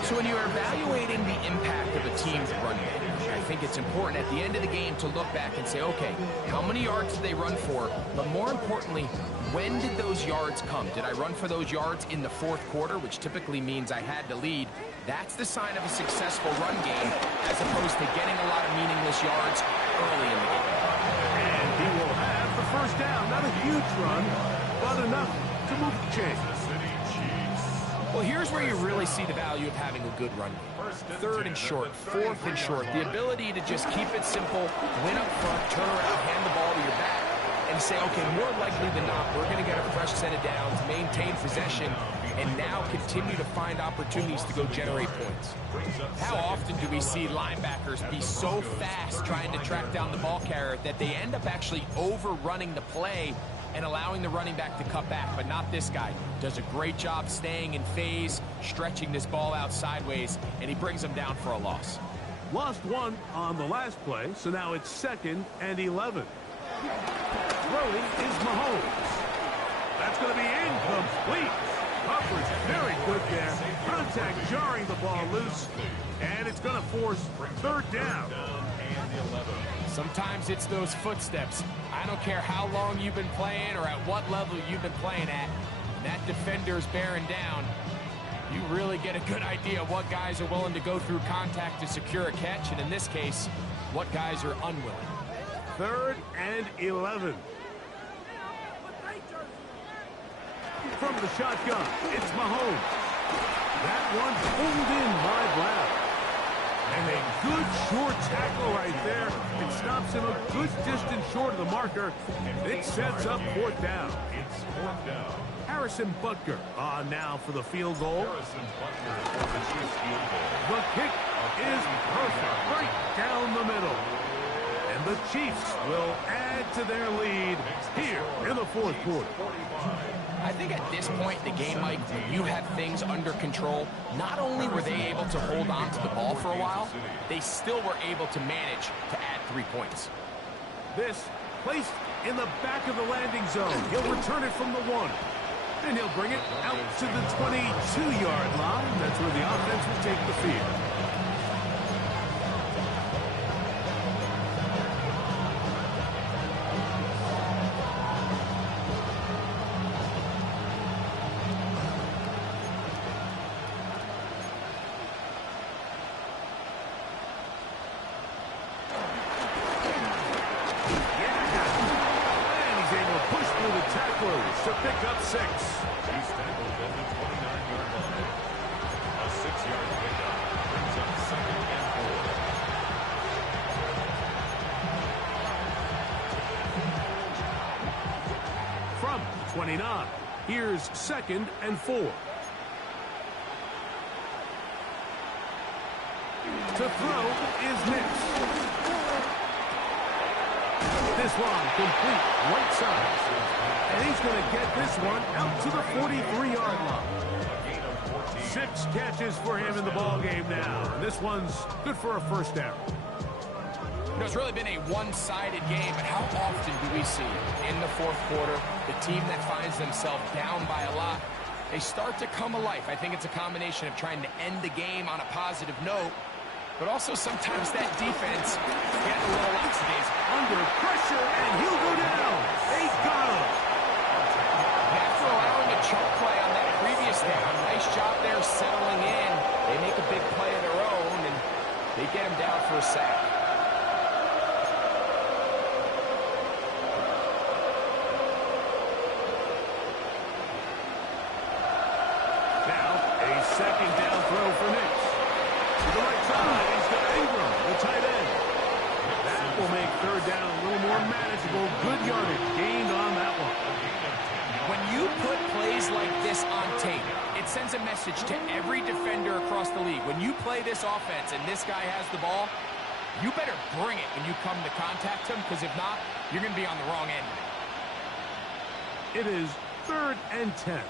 So when you're evaluating the impact of a team's run game, I think it's important at the end of the game to look back and say, okay, how many yards did they run for? But more importantly, when did those yards come? Did I run for those yards in the 4th quarter, which typically means I had to lead? That's the sign of a successful run game, as opposed to getting a lot of meaningless yards early in the game. And he will have the 1st down. Not a huge run, but enough to move the chains. Well, here's where you really see the value of having a good run game. 3rd and short, 4th and short. The ability to just keep it simple, win up front, turn around, hand the ball to your back, and say, okay, more likely than not, we're going to get a fresh set of downs, maintain possession, and now continue to find opportunities to go generate points. How often do we see linebackers be so fast trying to track down the ball carrier that they end up actually overrunning the play and allowing the running back to cut back? But not this guy. Does a great job staying in phase, stretching this ball out sideways, and he brings them down for a loss. Lost 1 on the last play, so now it's 2nd and 11. Throwing is Mahomes. That's going to be incomplete. Coverage very good there. Contact jarring the ball loose, and it's going to force 3rd down. Sometimes it's those footsteps. I don't care how long you've been playing or at what level you've been playing at, when that defender's bearing down, you really get a good idea of what guys are willing to go through contact to secure a catch, and in this case, what guys are unwilling. 3rd and 11. From the shotgun, it's Mahomes. That one pulled in by Brown. And a good short tackle right there. It stops him a good distance short of the marker. It sets up 4th down. It's 4th down. Harrison Butker on now for the field goal. Harrison Butker for the Chiefs field goal. The kick is perfect, right down the middle. And the Chiefs will add to their lead here in the 4th quarter. I think at this point in the game, Mike, when you have things under control, not only were they able to hold on to the ball for a while, they still were able to manage to add 3 points. This placed in the back of the landing zone. He'll return it from the 1. And he'll bring it out to the 22-yard line. That's where the offense will take the field. To pick up 6. He's tackled at the 29-yard line. A 6-yard pickup brings up 2nd and 4. From 29, here's 2nd and 4. To throw is Nix. This one complete, right side. And he's going to get this one out to the 43-yard line. 6 catches for him in the ballgame now. And this one's good for a 1st down. You know, it's really been a one-sided game, but how often do we see in the 4th quarter the team that finds themselves down by a lot, they start to come alive. I think it's a combination of trying to end the game on a positive note, but also sometimes that defense getting a little lackadaisical. Under pressure, and he'll go down. They got him. After allowing a choke play on that previous down, nice job there settling in. They make a big play of their own, and they get him down for a sack. Now, a 2nd down throw for Nix. To the right side, he's got Ingram, the tight end. That will make 3rd down a little more manageable. Good yardage gained on that one. When you put plays like this on tape, it sends a message to every defender across the league. When you play this offense and this guy has the ball, you better bring it when you come to contact him, because if not, you're going to be on the wrong end. It is 3rd and 10.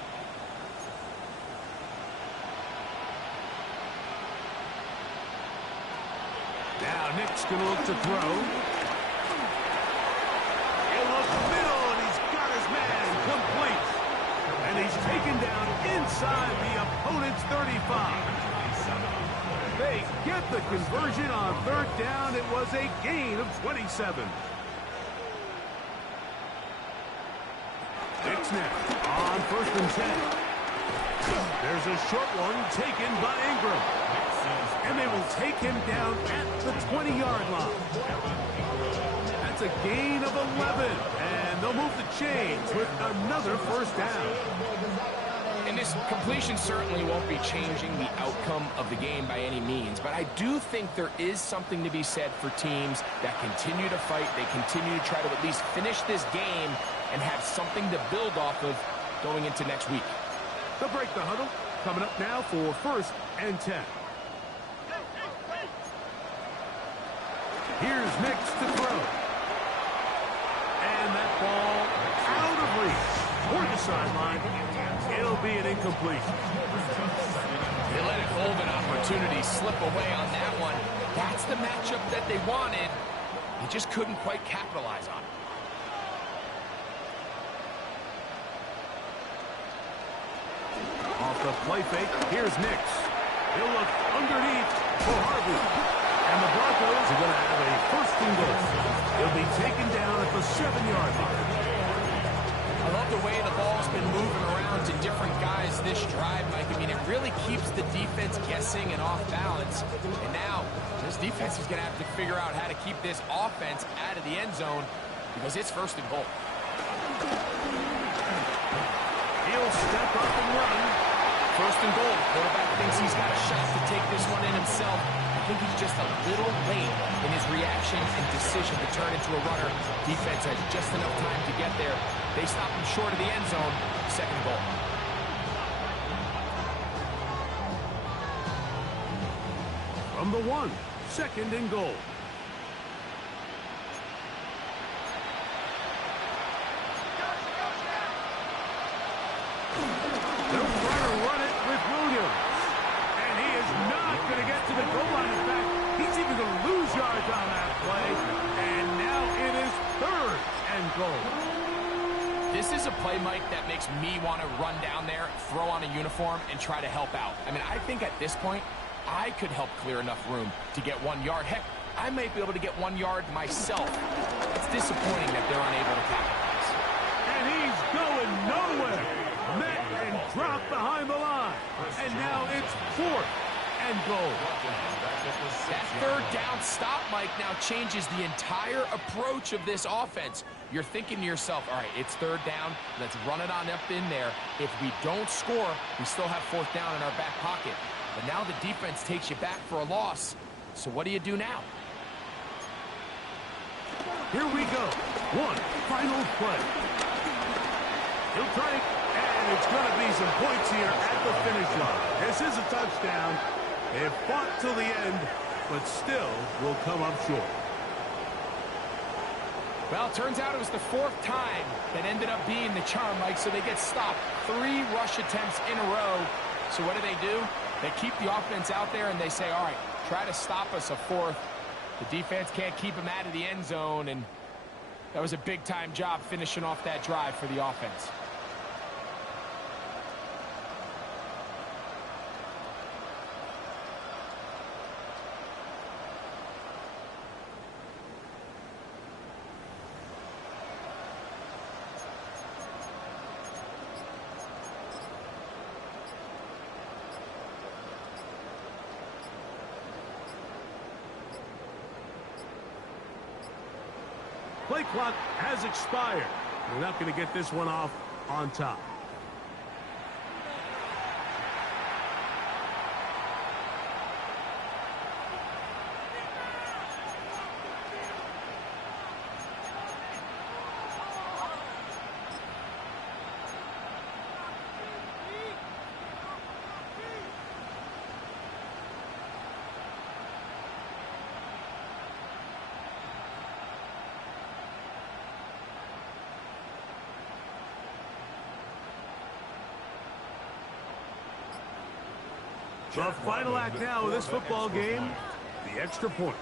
Now Nick's going to look to throw. He'll look middle, and he's got his man complete. And he's taken down inside the opponent's 35. They get the conversion on 3rd down. It was a gain of 27. Nick's now on 1st and 10. There's a short one taken by Ingram. And they will take him down at the 20-yard line. That's a gain of 11. And they'll move the chains with another 1st down. And this completion certainly won't be changing the outcome of the game by any means, but I do think there is something to be said for teams that continue to fight. They continue to try to at least finish this game and have something to build off of going into next week. They'll break the huddle. Coming up now for 1st and 10. Here's Nix to throw. And that ball out of reach toward the sideline. It'll be an incompletion. They let a golden opportunity slip away on that one. That's the matchup that they wanted. They just couldn't quite capitalize on it. Off the play fake, here's Nix. He'll look underneath for Harvey. And the Broncos are going to have a first and goal. He'll be taken down at the 7-yard line. I love the way the ball's been moving around to different guys this drive, Mike. I mean, it really keeps the defense guessing and off balance. And now, this defense is going to have to figure out how to keep this offense out of the end zone because it's first and goal. He'll step up and run. First and goal. Quarterback thinks he's got a shot to take this one in himself. I think he's just a little late in his reaction and decision to turn into a runner. Defense has just enough time to get there. They stop him short of the end zone. Second goal. From the 1, second and goal. They'll try to run it with Williams. And he is not going to get to the goal line. In fact, he's even going to lose yards on that play. And now it is third and goal. This is a play, Mike, that makes me want to run down there, throw on a uniform, and try to help out. I mean, I think at this point, I could help clear enough room to get 1 yard. Heck, I might be able to get 1 yard myself. It's disappointing that they're unable to capitalize. And he's going nowhere. Met and dropped behind the line. And now it's fourth and goal. That third down stop, Mike, now changes the entire approach of this offense. You're thinking to yourself, all right, it's third down. Let's run it on up in there. If we don't score, we still have fourth down in our back pocket. But now the defense takes you back for a loss. So what do you do now? Here we go. One final play. He'll try it, and it's going to be some points here at the finish line. This is a touchdown. They've fought till the end, but still will come up short. Well, it turns out it was the fourth time that ended up being the charm, Mike, so they get stopped. 3 rush attempts in a row. So what do? They keep the offense out there, and they say, all right, try to stop us a fourth. The defense can't keep them out of the end zone, and that was a big-time job finishing off that drive for the offense. Play clock has expired. We're not going to get this one off on top. The final act now of this football game, the extra point.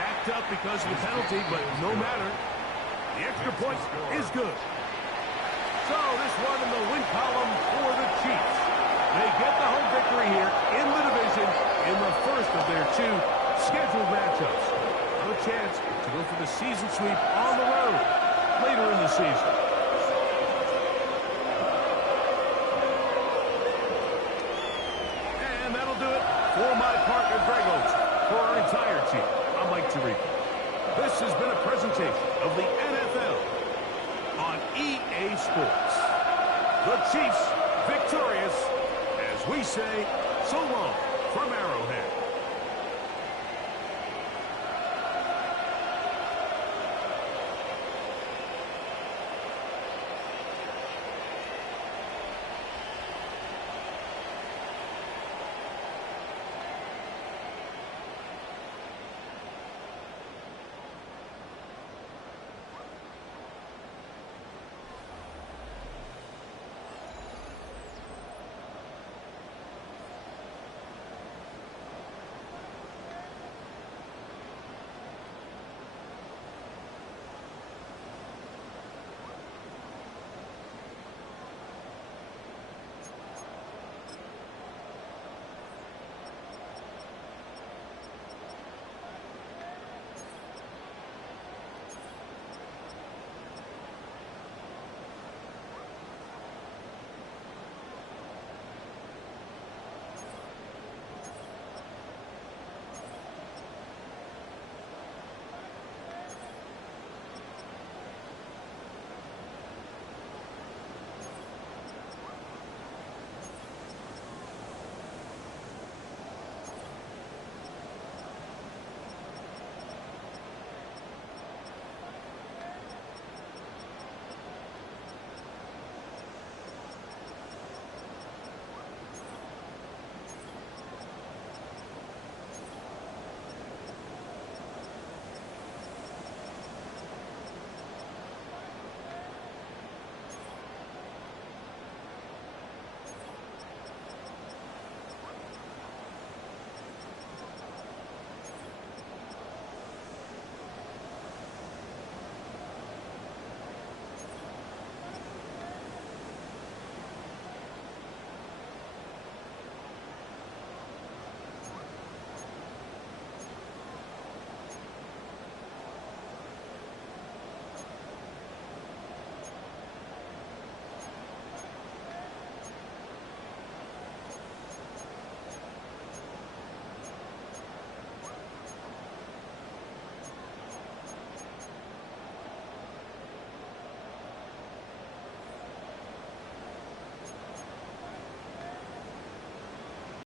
Backed up because of the penalty, but no matter. The extra point is good. So this one in the win column for the Chiefs. They get the home victory here in the division in the first of their 2 scheduled matchups. No chance to go for the season sweep on the road later in the season. For my partner, Greg Oates, for our entire team, I'm Mike Tirico. This has been a presentation of the NFL on EA Sports. The Chiefs victorious, as we say, so long from Arrowhead.